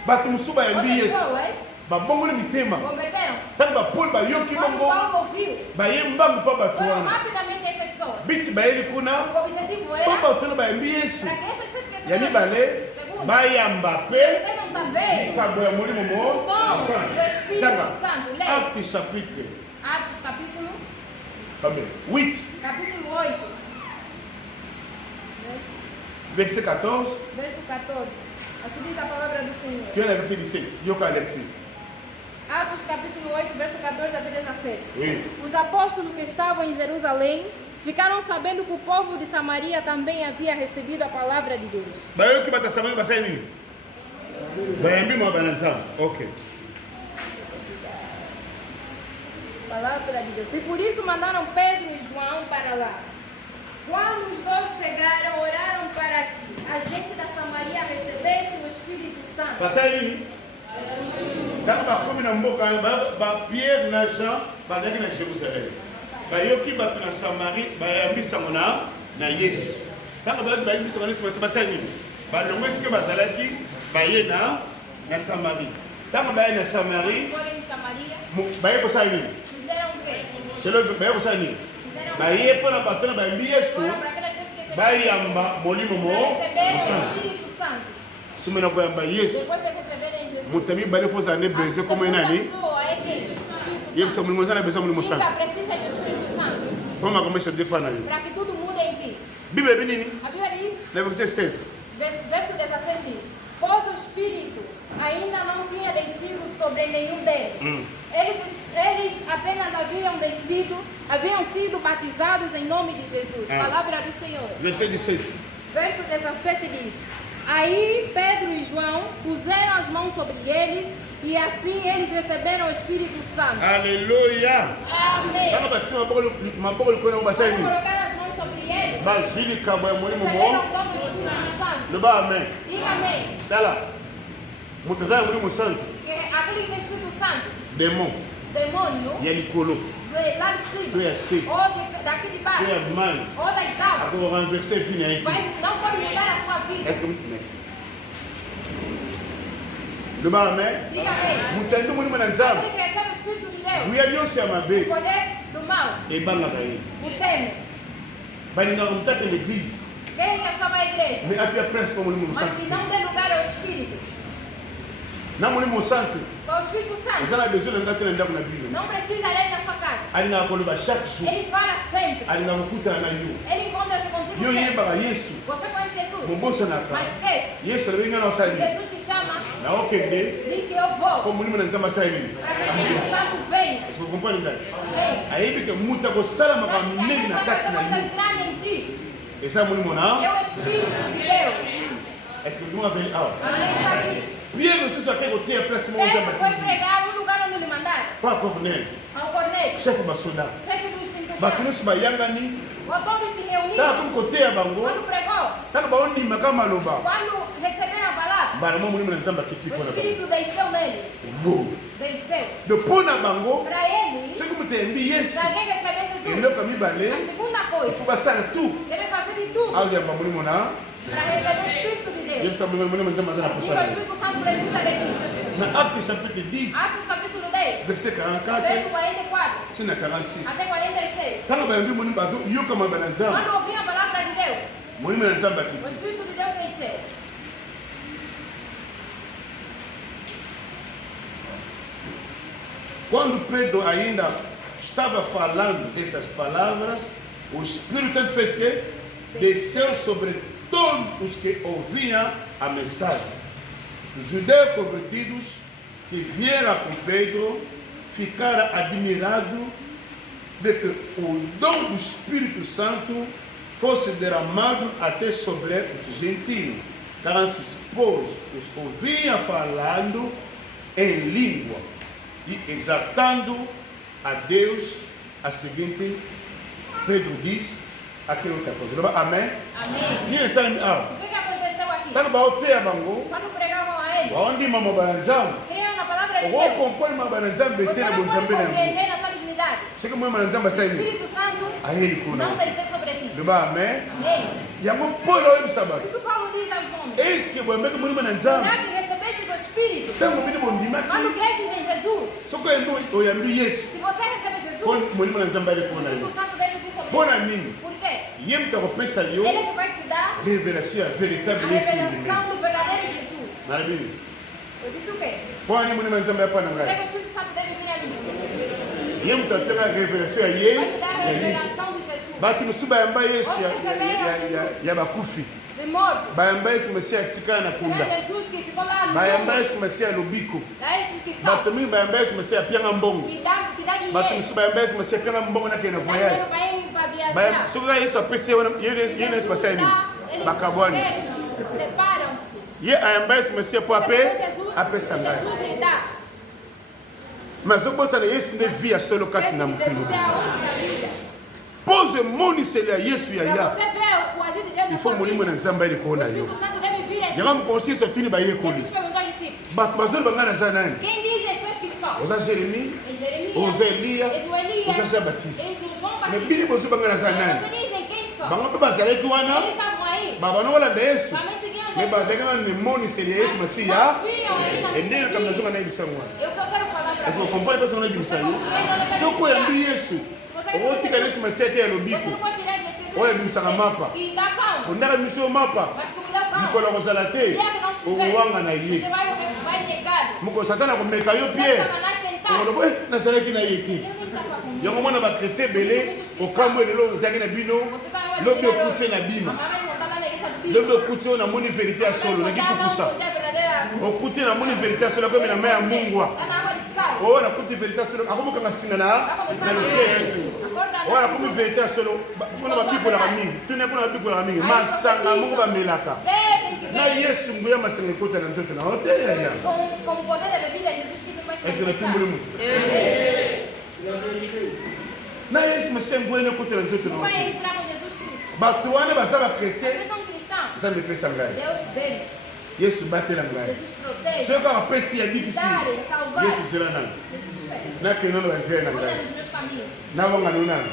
Bato mosusu bayambi Outras Yesu. pessoas Babongoli mitema. converteram-se. Tanto bapaul bayoki Quando bongo. Paulo ouviu, Baye mbangu pa bato foram wana. rapidamente essas pessoas. Biti bayeli kuna. O objetivo era Po bato bayambi Yesu. para que essas pessoas que Ya receberam mibale segundo, bayamba pe recebam também likabo ya molimo mo. o dom do Espírito Tanga. Santo. Leia. Acte chapitre. Atos capítulo, Amen. 8 capítulo 8, verset 14. verso 14. Assim diz a palavra do Senhor. Qui est le verset 17? Yoka lecture. Atos capítulo 8, verso 14 até 17. Oui. Os apóstolos que estavam em Jerusalém ficaram sabendo que o povo de Samaria também havia recebido a palavra de Deus. Bayoki batasamani basai nini? Bayambi mo bananzam. OK. Palavra de Deus. E por isso mandaram Pedro e João para lá. Quando os dois chegaram, oraram para que a gente da Samaria recebesse o Espírito Santo. Basai nini? Tanto bakomi na mboka ba Pierre na Jean bazaki na Jérusalem. Bayoki bato na Samarie bayambi sango na Yesu. Tanto bayambi sango na Yesu basai nini? Balongo esike bazalaki baye na Samarie. Tanto baye na Samarie Foram em Samaria, baye kosala nini? fizeram o quê? Selo baye kosala nini? Fizeram o quê? Baye mpona bato na bayambi Yesu Foram para aquelas pessoas que bayamba molimo mo receberam o mosana. Espírito Santo. Sima na koyamba Yesu Depois de receberem Jesus. moto mibale fozala nde besoin komo nani pessoa é quem? O Espírito yebisa Santo. molimo oza na besoin molimo Diga, santo precisa do Espírito Santo mpo makambo eshade mpa na yo para que tudo mude em ti. bible ebi nini A Bíblia diz, na verset 16 verso 16 diz: pois o Espírito ainda não tinha descido sobre nenhum deles. Eles apenas haviam sido batizados em nome de Jesus. Palavra do Senhor. verset 17 Verso 17 diz: aí Pedro e João puseram as mãos sobre eles e assim eles receberam o Espírito Santo. Aleluia. Amém. Bana batia maboko likolo yango basali Quando nini colocaram as mãos sobre eles, bazwi likambo ya molimo receberam mo o dom do Espírito Santo. loba amen Diga amém. tala moto aza na molimo santo Que aquele que tem Espírito Santo, demon demônio, ya likolo lá de to cima, ya se ou daqui de to baixo, ya mai ou das águas, akorenverse vini ayeki não pode mudar a sua vida. est ce que merci loba amen Diga amém. moto andi molimo na nzambe Aquele que recebe o Espírito de Deus, buya nyonso ya o mabe poder do mal, ebangaka ye o teme. balingaka motaka l'église Quem é que só vai à igreja, mais apia prince pa molimo mas mosantu que não dê lugar ao Espírito. Na Molimo Santo. Com o Espírito Santo. Vous avez besoin d'un gâteau dans la Bible. Não precisa ler na sua casa. Alina koloba chaque jour. Ele fala sempre. Alina kukuta na yo. Ele encontra-se consigo Yo sempre. yeba Yesu. Você conhece Jesus? Mombosa naka. Mas esse, Yesu lebenga na osali. Jesus te chama, Na okende. diz que eu vou. Ko Molimo na nzamba sali. Para que o Espírito Santo venha. Est-ce que vous comprenez ça? Venha. Ayebi ke muta ko sala Sabe maka que mingi na aquilo kati vai na fazer yo. coisas grandes em ti. Et ça Molimo na. É o Espírito de Deus. Est-ce que vous avez ah. Amém, está aqui. Pierre aussi soit quelque côté place mo Pedro nzamba. foi pregar no lugar onde lhe mandaram. Pas Cornélio. Ao Cornélio, Chef ba soldat. chefe dos Ba centuriões. tunusi ba yangani. Quando todos se reuniram, Ta ko côté ya bango. quando pregou, Ta ba ondi makama loba. quando receberam a palavra, Ba mo Molimo na nzamba kiti o pona ba. Espírito desceu neles. Bo. Desceu. De pona bango. Para eles, Ce que vous t'avez dit Yesu. se alguém receber Jesus, Eloko mibale. a segunda Il coisa, faut basala tout. deve fazer de tudo Azo ya ba Molimo na. para receber o Espírito de Deus. Yebisa Molimo na nzamba za na E o posala. Espírito Santo precisa de ti. Na Actes chapitre 10 Atos capítulo 10, verset 44 verso 44 tina 46. até 46. Tanga ba yambi Molimo bazo yoka ma ba na nzamba. Quando ouvi a palavra de Deus, Molimo na nzamba o kiti. Espírito de Deus desceu. Quando Pedro ainda estava falando estas palavras, o Espírito Santo fez que desceu sobre todos os que ouviam a mensagem. Os judeus convertidos que vieram com Pedro ficaram admirados de que o dom do Espírito Santo fosse derramado até sobre os gentios. Então, esses povos os ouviam falando em língua e exaltando a Deus. A seguinte, Pedro diz aquilo que aconteceu. Amém? Amém. Ninguém sabe. O que aconteceu aqui? Tá no baú teia bango. Quando pregavam a ele, Onde mama balanzam? criam a palavra de O Deus. compõe uma balanzam Você betena não pode bonzambe na. compreender a sua dignidade. Chega uma balanzam O sai. Espírito Santo A ele não kuna. descer sobre ti. Duba amém. Amém. Yamo polo o sabat. Isso Paulo diz aos homens. Eis que o embeke muri balanzam. Será que recebeste do Espírito? Tango bini bondima Quando ki. cresces em Jesus, Soko yambi o yambi Yesu. se você recebe Jesus, Pon muri balanzam bari o kuna. Espírito Santo deve vir sobre ti. Pona nini? Por quê? Yem ta kopesa yo Ele que vai cuidar révélation a véritable Yesu. revelação do verdadeiro Jesus. Narabi. Eu disse o quê? Pona muri balanzam bari pana Por que ngai. o Espírito Santo deve vir a mim? Yem ta tena révélation Vai ye cuidar a ya Yesu. revelação de Jesus. Batu musuba yamba Yesu ya bakufi. De morto. Bayamba Yesu Mesiya atikana na kunda. Será Jesus que ficou lá no Bayamba mundo. Yesu Mesiya lobiko. Dá esses que são. Bato mingi bayamba Yesu Mesiya pianga mbongo. Que dá Bato dinheiro. musu bayamba Yesu Mesiya pianga mbongo na kena Dá voyage. dinheiro para ir para Bayamba viajar. soka Yesu apese yene Yesu Mesiya ni Eles bakabwani. crescem, separam-se. Ye ayamba Yesu Mesiya po ape Jesus, apesa ngai. Jesus lhe dá. Mas okosana Yesu nde vi ya solo kati na Jesus mokili. é a única vida. Pose moniseli ya Yesu ya Para ya. você ver o agir de Deus na Il sua faut molimo na vida. nzamba ele O kona yo. Espírito Santo deve vir em ti. Yanga mukonscience atuni bayekoli. Jesus perguntou aos discípulos: Bato bazoli bangana za nani? quem dizem as pessoas que são? Oza Jeremi, Em Jeremias, oza Elia, eles o Elias, oza Jean Baptiste. eles o João Mais Batista. bini bozo bangana za Mas nani? você dizem quem são? Bango mpe bazalaki wana. Eles estavam aí. Baba nolanda Yesu. Também seguiam Me Jesus. badanga ni moniseli ya Yesu Masiya. Não viam aí na Endele vida kama dele. nazonga na yebisa ngwa. Eu que eu quero falar para Est-ce que vous você. comprenez pas ce qu'on a dit ça yo? Soko yambi Yesu. Otika Yesu Masiya te ya Você lobiko. não pode tirar Jesus. Oya bimisaka mapa. E dá pão. Ondaka miso mapa. Mas como deu pão. Mukolo kozala te. Dia que não estiver, Okuwanga na você ye. vai negado. Moko satana komeka yo Vai Pierre. Satanás tentar. Okoloba nazalaki na ye te. Eu nem estava comigo. Yango mwana bakretien ebele okamwe lelo ozalaki na bino. Você vai lá Lobi tirar okuti na a bima. mamãe montar lá na igreja do Bíblia. Lobi okuti oyo namoni verité ya solo naki kukusa. Okuti namoni verité ya solo akomi na mai ya mungwa. Tá na água de sal. Oyo nakuti verité ya solo akomokanga singa Vai na começar a loketo. Acorda Oyo akomi verité ya solo kuna babikolaka mingi. Tuna kuna babikolaka mingi. Masanga moko bamelaka. Bebem que Na bebem. Yesu nguya masanga ekota na nzoto na ote ya ya. Com o poder da bebida, Jesus Cristo vai se Est-ce que na manifestar. tumbuli mutu? Na Yesu Masiya nguya ekota na nzoto na Não vai ote. entrar com Jesus Cristo. Bato wana baza bakretien Vocês são cristãos. nzambe epesa ngai. Deus dele. Yesu batela ngai. Jesus protege. Soki kaka apesi ya bikisi Dare, salvar. Yesu zela nani. Jesus espera. Nakende na banzela na Anda ngai. nos meus caminhos. Nawanga no nani.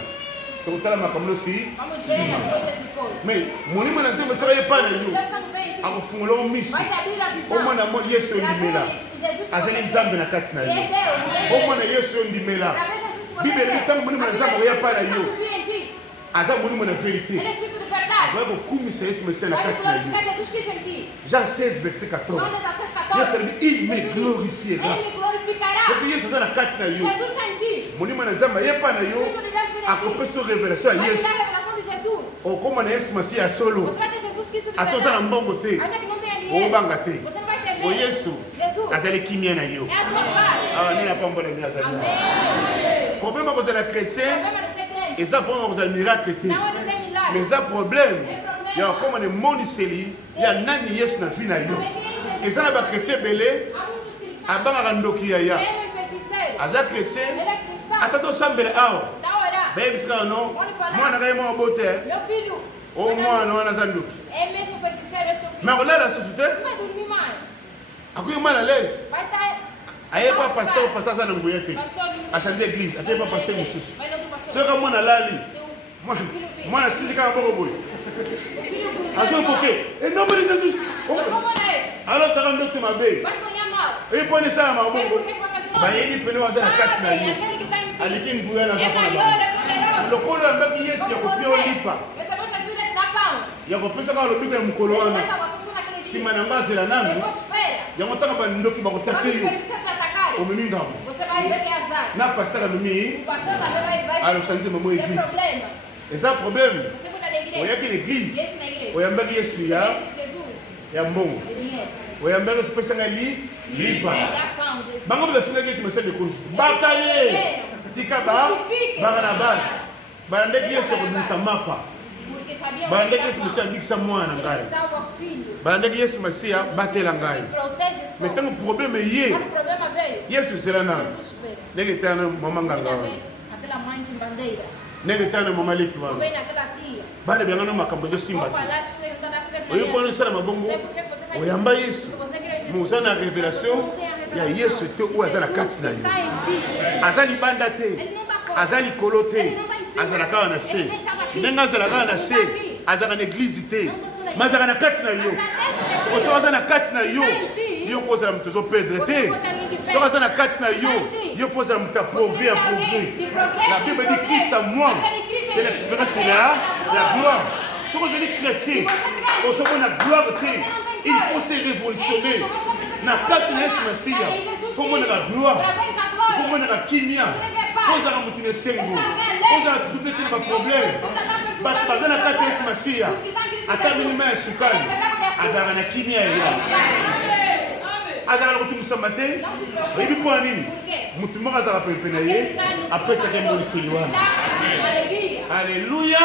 Tokotala makambo nyonso Vamos ver as coisas depois. mais molimo na nzambe soki epa na yo Deus está no ventre. akofungola o miso Vai te abrir a visão. omwana Yesu ondimela Jesus azali nzambe na kati na Ele é yo Deus. omwana Yesu ondimela Através de Jesus que você Bíblia crê. ntango molimo na nzambe okoya epa na yo Santo vem em ti. aza molimo na Ele verité é Espírito de verdade. glorificar. Vai kukumisa Yesu Messiah na Vai kati na yo. glorificar Jesus Cristo em ti. Jean 16 verset 14. João 16, Yesu 14. alobi il me glorifiera. Ele me glorificará. Soki Yesu aza na kati na yo, Jesus está em ti. molimo na Nzambe ayepa na O yo, Espírito de Deus vem em ti. akopesa révélation ya Vai te Yesu. dar a revelação de Jesus. Okoma na Yesu Masiya ya solo. Você vai ter Jesus Cristo de Atoza na verdade. mbongo te. Ainda que não tenha dinheiro. Obanga te. Você não vai ter O medo. Yesu Jesus azali kimia na yo. é a tua paz. Ah, nini apambola mina azali. Amém. Problème kozala O chrétien, problema de ser crente eza problème kozala miracle te. não é não tem milagre. Mais eza problème ya okoma na emoniseli ya nani Yesu na vi na yo. Eza na bakretien ebele Há muitos cristãos. abangaka ndoki ya ya. Ele é feiticeiro. Aza chrétien, Ele é cristão. ata tosambela awa. Dá orar. bayebisaka no mwana ngai mwa bote Meu filho. o mwana wana aza ndoki É mesmo feiticeiro esse teu filho. me akolala susu te Não vai dormir mais. akoki mal à l'aise Vai estar. ayepa pasteur pasteur aza na nguya te Pastor. achange église ateyepa pasteur mosusu Vai no outro pastor. soka mwana alali Seu filho. mwana asili kaka boko boye O filho cruzeiro. azofoke enombre de jésus Como é esse? alotaka ndoki mabe Vai sonhar mal. eponi esalama Sabe mabongo por que vai fazer mal? bayebi pene waza na kati na Sabe, yo aquele que está em ti. aleki nguya na É aza mpona maior, bango é poderoso. lokolo yambaki yesu ya kopia olipa Recebeu Jesus ele dá pão. ya kopesa kaka lobiko ya mokolo Ele wana dá salvação só naquele nsima dia. na nga azela nanu Depois espera. yango ntaka bandoki Quando bakotake os yo feiticeiros te atacarem, omemi ngambo você vai ver que é azar. na pasteur amemi O pastor também vai alosa nzembo mo ter église problema. eza problème Você vai na igreja. oyaki na église Deixa na igreja. oyambaki yesu Você ya deixa Jesus. ya mbongo É dinheiro. oyambaki yesu opesanga lipa Dá pão, Jesus. bango bazafingaki yesu masa de course baka ye tika baka na base bandeki yesu ya kobimisa mapa Porque sabiam bandeki que yesu dá masiya pão. abikisa mwana Ele ngai salva filho. bandeki yesu masiya batela ngai Ele protege só. me ntango problème ye Quando o problema veio, yesu ezela nano Jesus espera. ndenge etana mama nganga Ainda wana vem aquela mãe de bandeira. ndenge etana mama leki wana Vem naquela tia. bana byangano makambo Vou ezosimba te falar se você não está na certa. oyo mpona osala mabongo Sei por que você faz oyamba isso. yesu Porque você crê em Jesus. moza na révélation ya yesu te oyo aza na kati na Jesus yo está em ti. aza libanda te Ele não está fora. aza likolo te Ele não está em cima. azalaka kaka na se Ele deixa aqui. ndenge azalaka kaka na Ele se está aqui. azalaka na église te Não está na ma azalaka na kati na yo Está dentro de soki ti. aza na kati na yo Está em ti. yo mpo ozala moto ozopedre te Você pode alguém que perde. soki aza na kati na yo Está em ti. yo mpo ozala moto Você aprogre não ya tem alguém progrès de progresso, la bible de dit christ à moi Aquele Cristo c'est em l'expérience ti. de la gloire soki ozali chrétien ozomona gloire te il faut se révolutionner na kati na yesu masiya fo monaka gloire fo monaka kimia fo ozala moto na esengo ozala trouble te na baproblème bato baza na kati ya yesu masiya ata minima ya sukali azalaka na kimia eya azalaka na kotumisama te oyebi mpo ya nini motu moko azalaka pempe na ye apesaka emoniseli wana Alegria. alleluya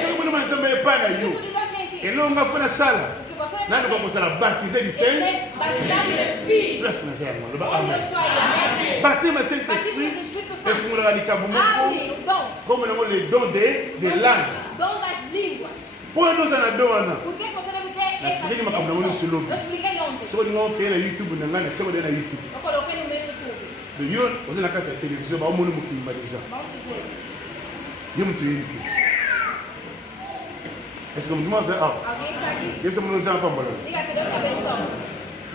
soki monima na nzambe epai na yo Tudo de Deus vem em ti. elonga fo nasala O que você nani vai fazer? bakozala baptize du saint É batizar no Espírito. place na zala loba Onde eu amen estou aí, amém? baptême ya Batismo saint-esprit do Espírito Santo. efungolaka likambo moko Abre o dom. comme nango le don de langue Dom das línguas. mpo wana oza na don wana Por que você deve ter essa expliquei makambo nango nyonso lobi Eu expliquei ontem. soki olinga okeye na youtube na ngai natiaka na youtube Eu coloquei no meu YouTube. yo oza na kati ya télévision baomoni mokili deja Vamos ver. ye moto yebi te est ce que motu mo aza awa Alguém está aqui. yebisa mono nzanga pambola Diga que Deus te abençoe.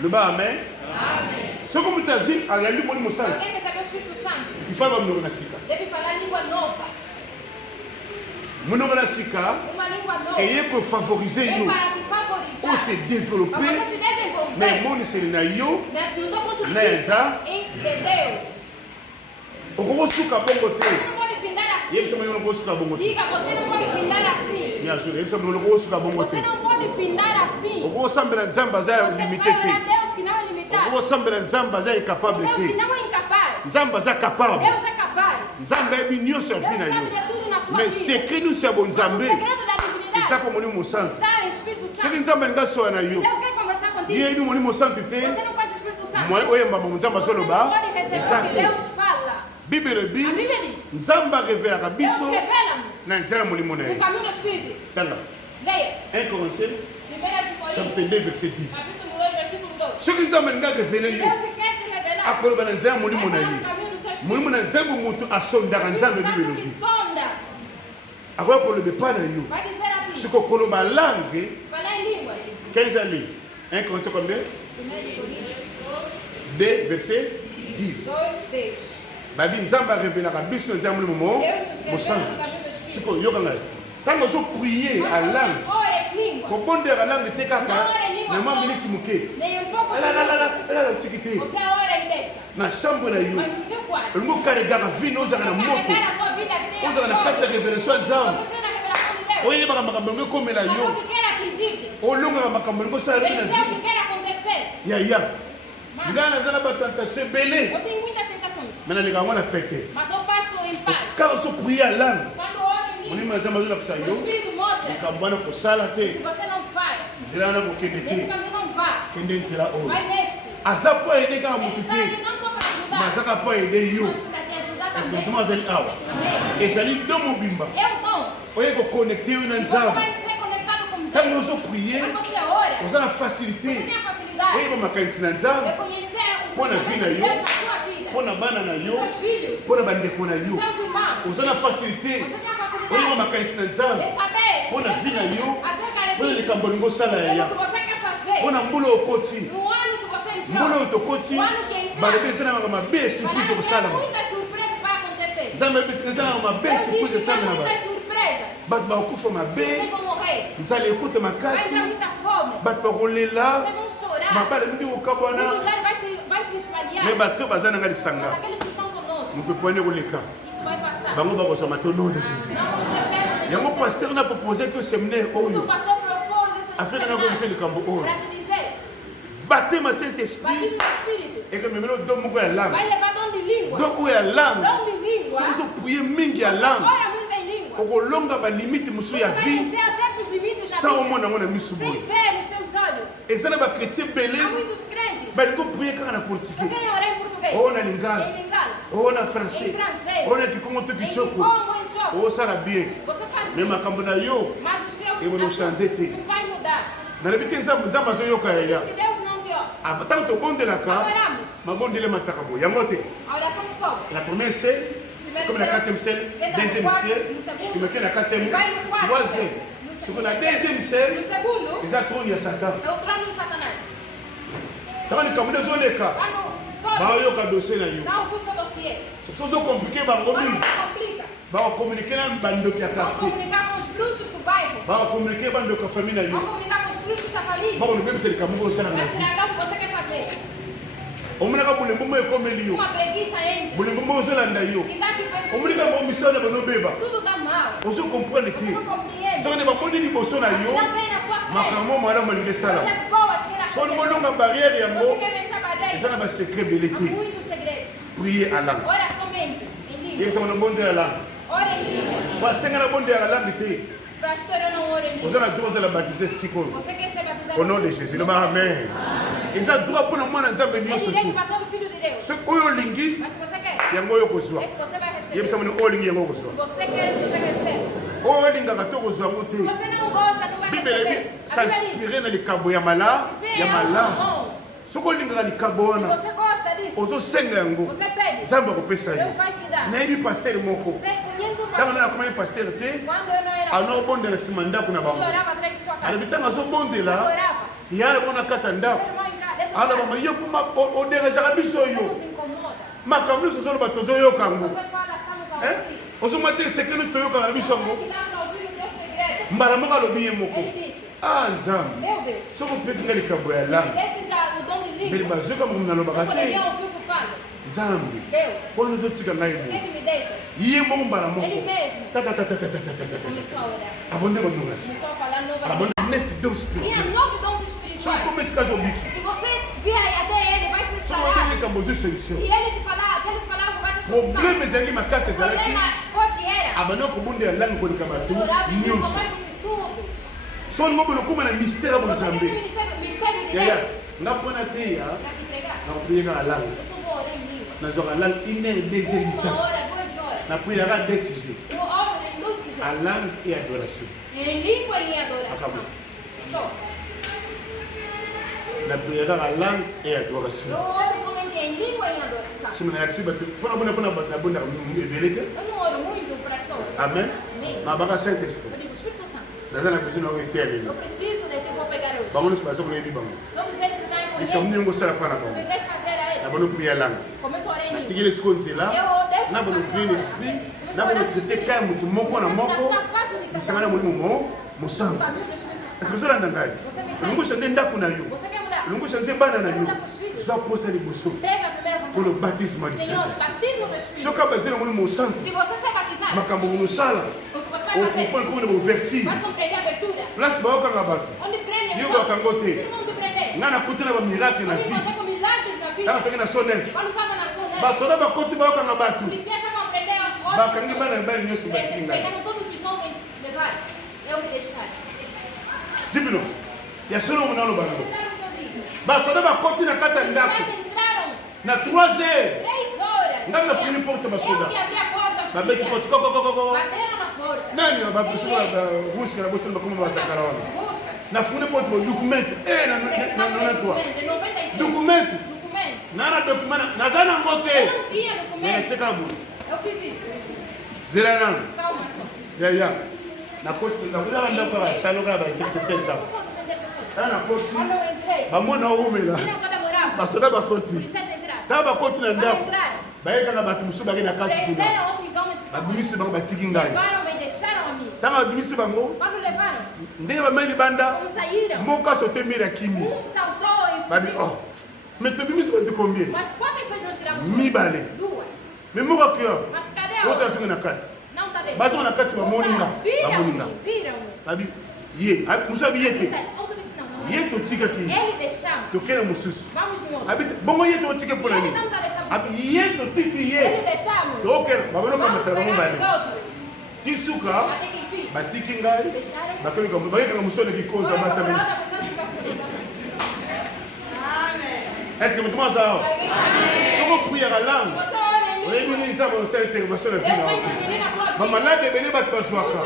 loba amen Amém. soki moto azwi ayambi moni mosala Alguém quer saber o Espírito Santo? ifai bamonoko na sika Deve falar língua nova. monoko na sika Uma língua nova. eye kofavorize É yo para te favorizar. ose Para développer você se na desenvolver. emoniseli na yo No teu ponto de Né, vista já? em de Deus. okokosuka bongo te Você não pode findar yebisa assim. mono okokosuka bongo te Diga, você não pode findar assim. nyasolo yebisa mono okokosuka bongo te Você não pode findar assim. okokosambela nzambe aza ya Você limite vai te orar a Deus que não é limitado. okokosambela nzambe aza incapable Deus que te não é incapaz. nzambe aza capable Deus é capaz. nzambe ayebi nyonso ya vi Deus na sabe yo de tudo na sua mais vida. sekret nyonso ya Mas o bonzambe segredo da eza divinidade komoni mosantu está em Espírito soki Santo. nzambe alingi asola na Se yo Deus quer conversar contigo, yebi moni mosantu te você não faz Espírito Santo. moye oyembama nzambe Você não azoloba pode receber eza o que te Deus fala. bible A elobi Bíblia diz. nzambe arevelaka Deus biso revela-nos na nzela molimo na o ye caminho do Espírito. tanga Leia. 1 Corinthiens 1 de Coríntios, chapitre 2 verset 10 capítulo 2, versículo 2. soki nzambe alingi arevele Se yo Deus quer te revelar, akoloba na nzela molimo na revela ye o caminho do seu Espírito. molimo na nzambe moto asondaka nzambe Espírito bible Santo que elobi sonda, akoya koloba epai na yo vai dizer a ti, soki okoloba langue falar em línguas. 15 ali 1 Corinthiens combien 1 de Coríntios 2 verset 10 2, 10. babi nzambe arevelaka biso na nzela molimo mo Deus nos revela mosantu o caminho do Espírito. siko yoka ngai Tant que vous priez à langue, ora em língua, vous pouvez dire à langue, vous avez une minute mouké. nem um pouco Là, là, là, là, là, là, tiki-tiki. você ora e deixa. Na chambre na yo. Mas no seu quarto, Ngo carregava vino ozaka na moto. carregar a sua vida que tem Ozaka na kati ya révélation ya Nzambe. você chega na revelação de Deus. Oyebaka makambo ngo ekomela Sabe yo. o que quer atingir-te? Olongaka makambo ngo osala Ele na sabe o vie. que quer acontecer. Yaya. Mas Ngai naza na batentation ebele. eu tenho muitas tentações, Me naleka yango na pete. mas eu passo em paz. Kaka ozopriye ya langue. Quando oro em Monima língua, ya Nzambe azolakisa o yo. Espírito mostra Likambo wana kosala que te. você não faz. Nzela wana kokende Nesse te. caminho não vá. Kende nzela oyo. Vai neste. Aza mpo ayede kaka Ele motu está te. ali não só para ajudar, Mazaka mpo ayede yo. mas para te ajudar Eske também. ntoma azali awa. Amém. Ezali do mobimba. É o dom. Oye koconnecte yo na E você Nzambe. vai ser conectado com Deus. Ntango ozopriye, Quando você ora, oza na você facilité. tem a facilidade Oyeba makanisi na de Nzambe. reconhecer o Pô na pensamento vida de yo. Deus na sua vida, Mpo na bana na dos yo. seus filhos, Mpo na bandeko na dos yo. seus irmãos. Oza na facilité. Você tem a Oyeba facilidade makanisi na Nzambe. de saber Mpo na vie na yo. acerca de Mpo na ti, likambo olingi osala pelo yaya. que você quer fazer, Mpo na mbula okoti. no ano que você Mbula oyo entrou, tokoti. o ano que entrar, Balobi esalamaka mabe surprise vai ekosalama. ter muitas surpresas que vão acontecer. Nzambe ayebisi esalama mabe Deus surprise disse que tem esalama na bato. muitas surpresas. Bato bakokufa mabe. Vocês vão morrer. nzala ekute Vai makasi. ter muita fome. Bato bakolela. Vocês vão chorar. mabala mingi kokabwana. Muitos lares vai se espalhar. me bato baza nanga Mas lisanga. aqueles que estão conosco, mopepwane koleka. isso vai passar. bango bakozwa mato nom de jésus. Não vão ser pegos em yango você. paster na propose ke séminaire O oyo pastor propôs esse afin na komisa likambo oyo para te dizer, batema saint esprit batismo no Espírito, ekamemelo do moko ya langue vai levar dom de língua. donc oyo ya langue Dom de língua. soki ozopriye mingi ya Você langue ora muito em língua. okolonga balimite mosusu ya Vai vie vencer certos limites da sans vida. omona yango na miso Sem boye ver nos seus olhos. eza na bakretien ebele Há muitos crentes balingi opriye kaka na só portugais querem orar em português. oyo na lingala Em lingala. oyo na français Em francês. oyo na kikongo to Em kichoko Congo, em Choco. osala bien Você faz me bem. makambo na yo Mas os seus Eu vou changer te. não vai mudar. nalobi te nzambe azoyoka yaya Diz que Deus não te ouve. ntango tobondelaka Oramos. mabondele mataka boye yango te A oração de sobra. la première ciel comme la quatrième ciel deuxième ciel simeke na quatrième troisième siko na deuxième No ciel segundo, eza trône ya satan é o trono de Satanás. ntango likambo nde ezoleka Quando sobe, baoyoka dossier na yo dá o seu dossiê. soki ozokomplike bango Quando mingi se complica, bakokommunike na bandoki ya vão quartier comunicar com os bruxos do bairro. bakokommunike bandoki ya famille na Vão yo comunicar com os bruxos da família. bakonobebisa likambo ngo osalaka Vai na vie estragar o que você quer fazer. omonaka bolembo mo ekomeli yo Uma preguiça entra. bolembo mo ozolanda yo Que dá tipo omonika mo misala na banobeba tudo tá mal. ozokomprendre Você te não compreende. nzoko nde bamoni liboso na yo Já vem na sua frente. makambo malamu alingi esala Coisas boas que irá soki acontecer. molonga barrière Você yango quer vencer a barreira? eza na basekret ebele Há te muito segredo. prier à langue Ora somente em língua. yebisaka na bondela langue Ora em língua. pasitenga na bondela langue te Pastor, eu não oro em oza língua. na droit ozala baptise sikoyo Você quer ser batizado au nom em de língua? jésus loba amen eza droit mpo na mwana nzambe É nyonso direito tu para todo filho de Deus. soki oyo olingi Mas se você quer, yango oyo kozwa é que você vai receber. yebisa moni oyo olingi yango kozwa Você quer, você recebe. oyo olingaka to kozwa yango te Você não gosta, não vai bibele receber. ebi A Bíblia diz, s'inspire na likambo ya malamu bom. soki olingaka likambo Se wana você gosta disso, ozosenga yango você pede. nzambe akopesa Deus yo vai te dar. nayebi paster moko Você conhece o ntango pastor. nana akomaki paster te Quando eu não era pastor, anobondela nsima ndako na ele bango orava atrás de sua casa. alobi ntango Ele azobondela orava. yala bona kati ya Seu ndako irmão em casa, dentro de alobama casa. yo mpoma oderangeaka biso Você yo nos incomoda. makambo nyonso ozoloba tozoyoka yango Você fala, estamos a ouvir. ozoma te eseke nyonso toyokaka na biso yango Nós estamos a ouvir o teu segredo. mbala moko alobi ye moko Ele disse, nzambe meu Deus, soki opekinga likambo ya se langue me desses o dom de mbeli língua, bazoyoka makambo nalobaka eu te poderia ouvir o que falo. nzambe Deus, mpona ozotika ngai por que boye que me deixas? ye moko mbala moko Ele mesmo tatatatatatatatata começou a orar. abonde kodongasi Começou a falar novas abonde línguas. neuf dons Tinha spirituel 9 dons soki espirituais. okoma esika azobiki Se você vier até ele, vai ser soki obe sarado. likambo ozwi Se solution ele te falar algo, vai ter solução. probleme ezalaki makasi O ezalaki problema forte era. abandi kobondela langue koleka bato Ele orava em língua nyonso mais de tudo. so olingi obona okóma na mystère ya Você tem bonzambe o ministério de yaya Deus nga mpona te ya para te pregar. nakopiyekaka langue Eu só vou orar em línguas. nazwaka langue 1 heure 2 heures du 1 temps hora, 2 horas. napuyaka deux sujets Eu oro em 2 sujeitos. à langue et adoration Em língua e em adoração. Acabou. Só. napuyaka langue et adoration Eu oro somente em língua e em adoração. soki nalakisi bato mpona bato nabondaka ebele te Eu não oro muito para as pessoas. amen Amém. mabaka saint esprit Eu digo, Espírito Santo, naza na besoin nango eteya lelo eu preciso de ti, vou pegar hoje. bango nyonso baza koyebi bango Todos eles que estão em likambo nini conhecem. ngosala mpa na O que bango quer fazer a na eles? bono priya langue Começa a orar em língua. natikeli siko nzela Eu deixo na bono priye l'esprit na bono traite kaya motu moko na moko bisangana mulimo musango. caminho do Espírito Santo. Ezola ndangai. Você me segue. Lungu shande ndaku na yo. Você quer mudar? Lungu shande bana na yo. Mudar seus filhos. Za posa liboso. Pega a primeira Pour le vontade. baptême du Senhor, Saint-Esprit. batismo do Espírito. Soka bazela mulimo musango. Se você ser batizado, Makambo musala. o que você O vai fazer? kupona kuma na ouverture. Vai compreender a abertura. Place ba okanga bato. Onde prende Yo os ba outros. kango te. Se não vão te prender. Ngana kutana ba miracle na Onde vie. encontrar com milagres na vida. Tanga tanga na sonef. Quando estava na sua lei. Basoda bakoti ba okanga bato. Policiais estavam a prender outros. Bakangi bana bana nyoso batiki ngai. Pegaram todos os homens, levaram. Eu me deixaram. Jibino. Ya sono munalo bana. Entraram o que eu digo. Basoda bakoti na kata ndako. Policiais entraram Na 3 heures. 3 horas. Nganga funi porte basoda. Eu que abri a porta aos Babeki policiais. pote koko. Bateram na porta. Nani ba busuma Ei, ba ruska na bosa bakoma ba takarawana. busca. Na funi porte ba documento. Na tua. De 93. Documento. Documento. Nana documento. Nazana Eu ngote. não tinha Nena documento. cheka bu. Eu fiz isso. Zera nan. Calma só. Ya. Na koti na kuna ndako ba saloka ba kisi senta. Na koti. Quando eu entrei, Bamona umela. viram quando eu morava? Basoda bakoti. Policiais entraram. Ta bakoti na Quando ndako. entraram, Bayeka bato musu baki na kati kuna. prenderam outros homens que estavam ali. Babimisi bango batiki ngai. Levaram e deixaram a mim. Tanga babimisi bango. Quando levaram, Ndenge bameli banda. como saíram, Moka sote mira kimi. saltou e Babi fugiu. oh. Mais tobimisi batu combien? Mas quantas pessoas nós tiramos? Mibale. Duas. Mais moka kyo. Mas cadê a Outra outra? singa na kati. Não tá dentro. Bato na kati ba moninga. Ba moninga. Viram-me. Babi ye. Musabi ye te. Outra disse não. Ye to tika ki. Ele deixamos. To kena mususu. Vamos no outro. Abi bongo ye to tika pona ni. Ele não tá deixando. Abi ye to tiki Ele ye. deixamos. To kena babano kama Vamos tsara pegar mbali. os outros. Kisuka Até que enfim. batiki ngai. Deixaram. Bakoni kama bayeka musole ki koza Foram bata procurar meni. outra pessoa que ficou sem nada. Est-ce que mutuma sao? Soko puya la langue. Você olha em mim. Oyebi ni nzambe osala intervention na Deus vina vai ote. intervenir na sua vida. Bamalade ebele bato bazwaka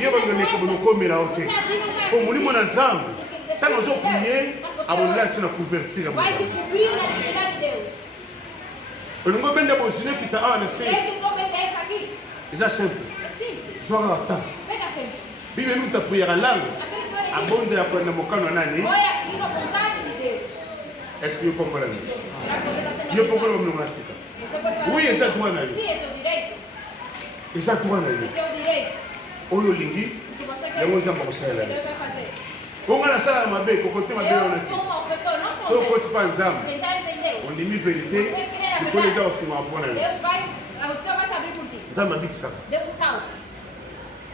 ye bandoleka bonokomela ote po molimo na nzambe ntango ozoprie abonela ntina couverture ya Vai te bozambe cobrir na divindade de Deus. olingo obende bozine kita awa na se Tem que obedecer aqui. eza simple É simples. zwaka temps Pega tempo. bibeli mutu apriera langue Aquele que era abondela kwenda mokano ya nani ou era seguir a vontade de Deus. est ce que yokombola nini Será que você está sendo yo abençoado? pokola baminongo na sika Você pode fazer. Oui, eza droit na yo Sim, é teu direito. eza droit na É yo teu direito. oyo olingi O que você quer. yango nzambe O que akosalela Deus vai fazer. onga nasala mabe kokote mabe wana Eu te sou um opositor, não so okoti conteste. mpa nzambe Sentares em Deus. ondimi verité likolo eza kofunga mpona yo Deus vai, o céu vai se abrir por ti. nzambe abikisaka Deus salva.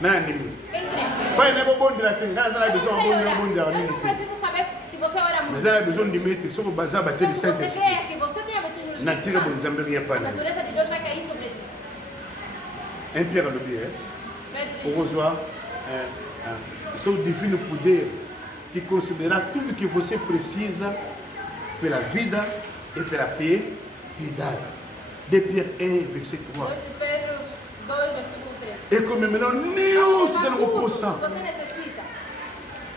na ndimi Quem crê? pai na bobondela te ngai naza na Eu não besoin sei abondela orar. bondela Eu mingi não te preciso saber que você ora muito. naza na besoin ndimi ete soki baza batie Então, du se você saint-esprit crê que você tem a batismo no na Espírito tire bo Santo, nzambe ria a pana natureza de Deus vai cair sobre ti. 1 Pierre alobi Pedro diz, okozwa seu divino poder que considera tudo que você precisa pela vida e pela piedade. De Pierre 1, verset 3. 2 de Pedro 2, versículo 3. E como melhor Deus já não Tudo possa que você necessita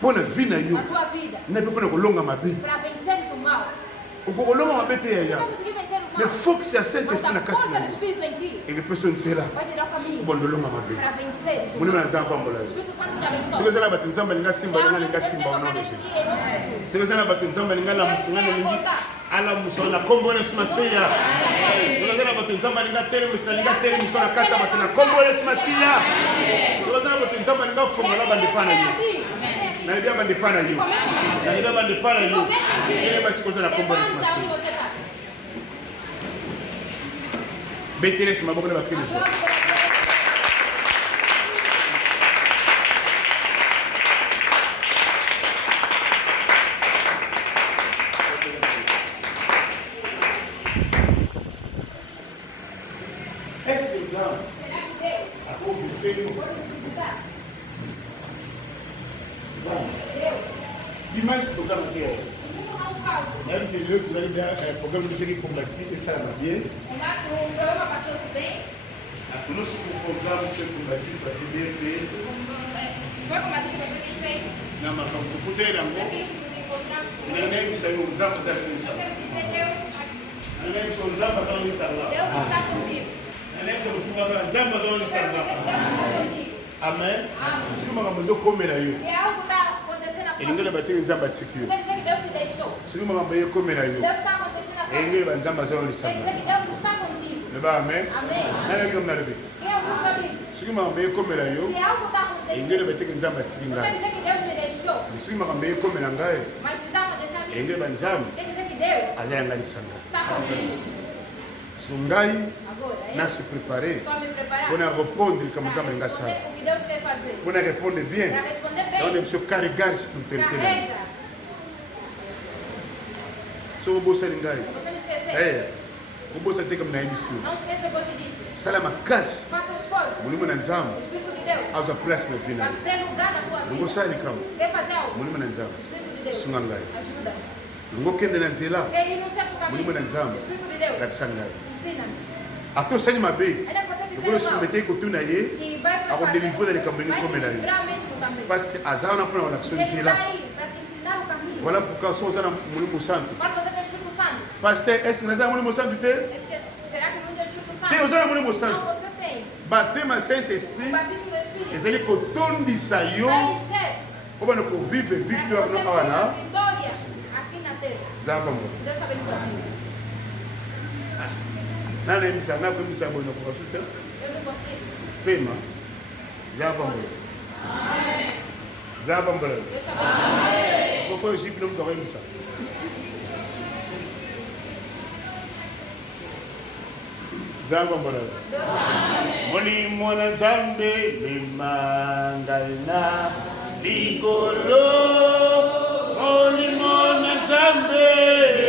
pôr na vida na eu tua vida não é para kolonga mabe para venceres o mal. o kolonga mabe te Você ya vai conseguir vencer o mais mal. faut que c'est saint Mas esprit a na kati força na do yo Espírito em ti et que personne sera vai te dar o caminho bon dolonga mabe para vencer o moni mal. na nzambe ambola O Espírito Santo te abençoe. soki eza na bato nzambe alinga simba Se alinga alguém linga tivesse simba tocar wana nesse dia em nome de Jesus. soki eza na bato nzambe alinga lamusinga na lingi alamusa na kombo wana nsima seya soki eza na bato nzambe alinga telemisa na linga telemisa na kati ya bato na kombo wana nsima seya soki eza na bato nzambe alinga fongola bandepa na yo nalibia bandepa na yo nalibia bandepa na yo eleba sikoyo eza na kombo wana nsima seya betelesi maboko na bakristo est-ce que Jean a conquisté dimanche programme qui est là il est le programme de série combatif et ça va bien nous sommes au programme de combatif parce que bien fait na makambo tukutela yango nanayebisa yo nzambe azalisa nanayebisa nzambe azalisanga Deus está comigo. nanayebisa motuka aza nzambe Deus azalisanga está comigo. amen soki makambo ezokomela yo Se algo está acontecendo na sua elingeli vida, bateki nzambe atiki yo não quer dizer que Deus te deixou. soki makambo ekomela yo Deus está acontecendo na sua vida. elingeli banzambe Quer dizer azalisanga que Deus está contigo. Amen. Amém. Nani kama nabi. Quem ouviu cabeça? Siki makambe komela yo. Se algo está Engele acontecendo, beteke nzamba não quer tikinga. dizer que Deus me deixou. Siki makambe komela ngai. Mas se está acontecendo aqui, Engele banzamba. quer dizer que Deus Azayanga lisanga. está comigo. Sungai Agora, eu na se préparer. estou a me preparar Pour répondre comme para nzamba ngasa. responder o que Deus quer fazer. Pour répondre bien. Para responder Donc bem, il faut carregar spiritualité. carrega. So bossa ngai. Se você não esquecer, Bossa te comme na émission. não esqueça o que eu te disse. Sala makasi. Faça esforço. Mulimo na O nzamba. Espírito de Deus Auza place na vina. vai ter lugar na sua vida. Ngosali kama. Quer fazer algo? Mulimo na nzamba. O Espírito de Deus Sunga ngai. ajuda. Ngokende na nzela. Ele não serve o caminho. Mulimo na nzamba. O Espírito de Deus Lakisa ngai. ensina-me. Atosali mabe. Ainda que você Pour fizer mal, soumettre kotuna ye. que vai Ako délivrer les campagnes comme elle a eu. livrar mesmo do caminho. Parce que azana na prendre l'action Ele nzela. está aí para te ensinar o caminho. Voilà pourquoi so zana mulimo santo. Quando você tem o Espírito Santo, Pasteur, est-ce que nous avons mulimo santo te? será que não tem o Espírito Santo? Te ozana mulimo Não, santo. você tem. Batema O Saint-Esprit. batismo do Espírito Ezali kotondisa yo. vai encher Obana ko vivre para que victoire você na tenha wana. vitória aqui na terra. Zaba mo. Deus te abençoe. Nana emisa na ko emisa bono ko suta. Eu não consigo. Fema. Zaba mo. Zaba mo. Deus te abençoe. Ko foi jipe nom ko emisa. Zaba mo. Deus te abençoe. Molimo na Nzambe limangana likolo. Molimo na Nzambe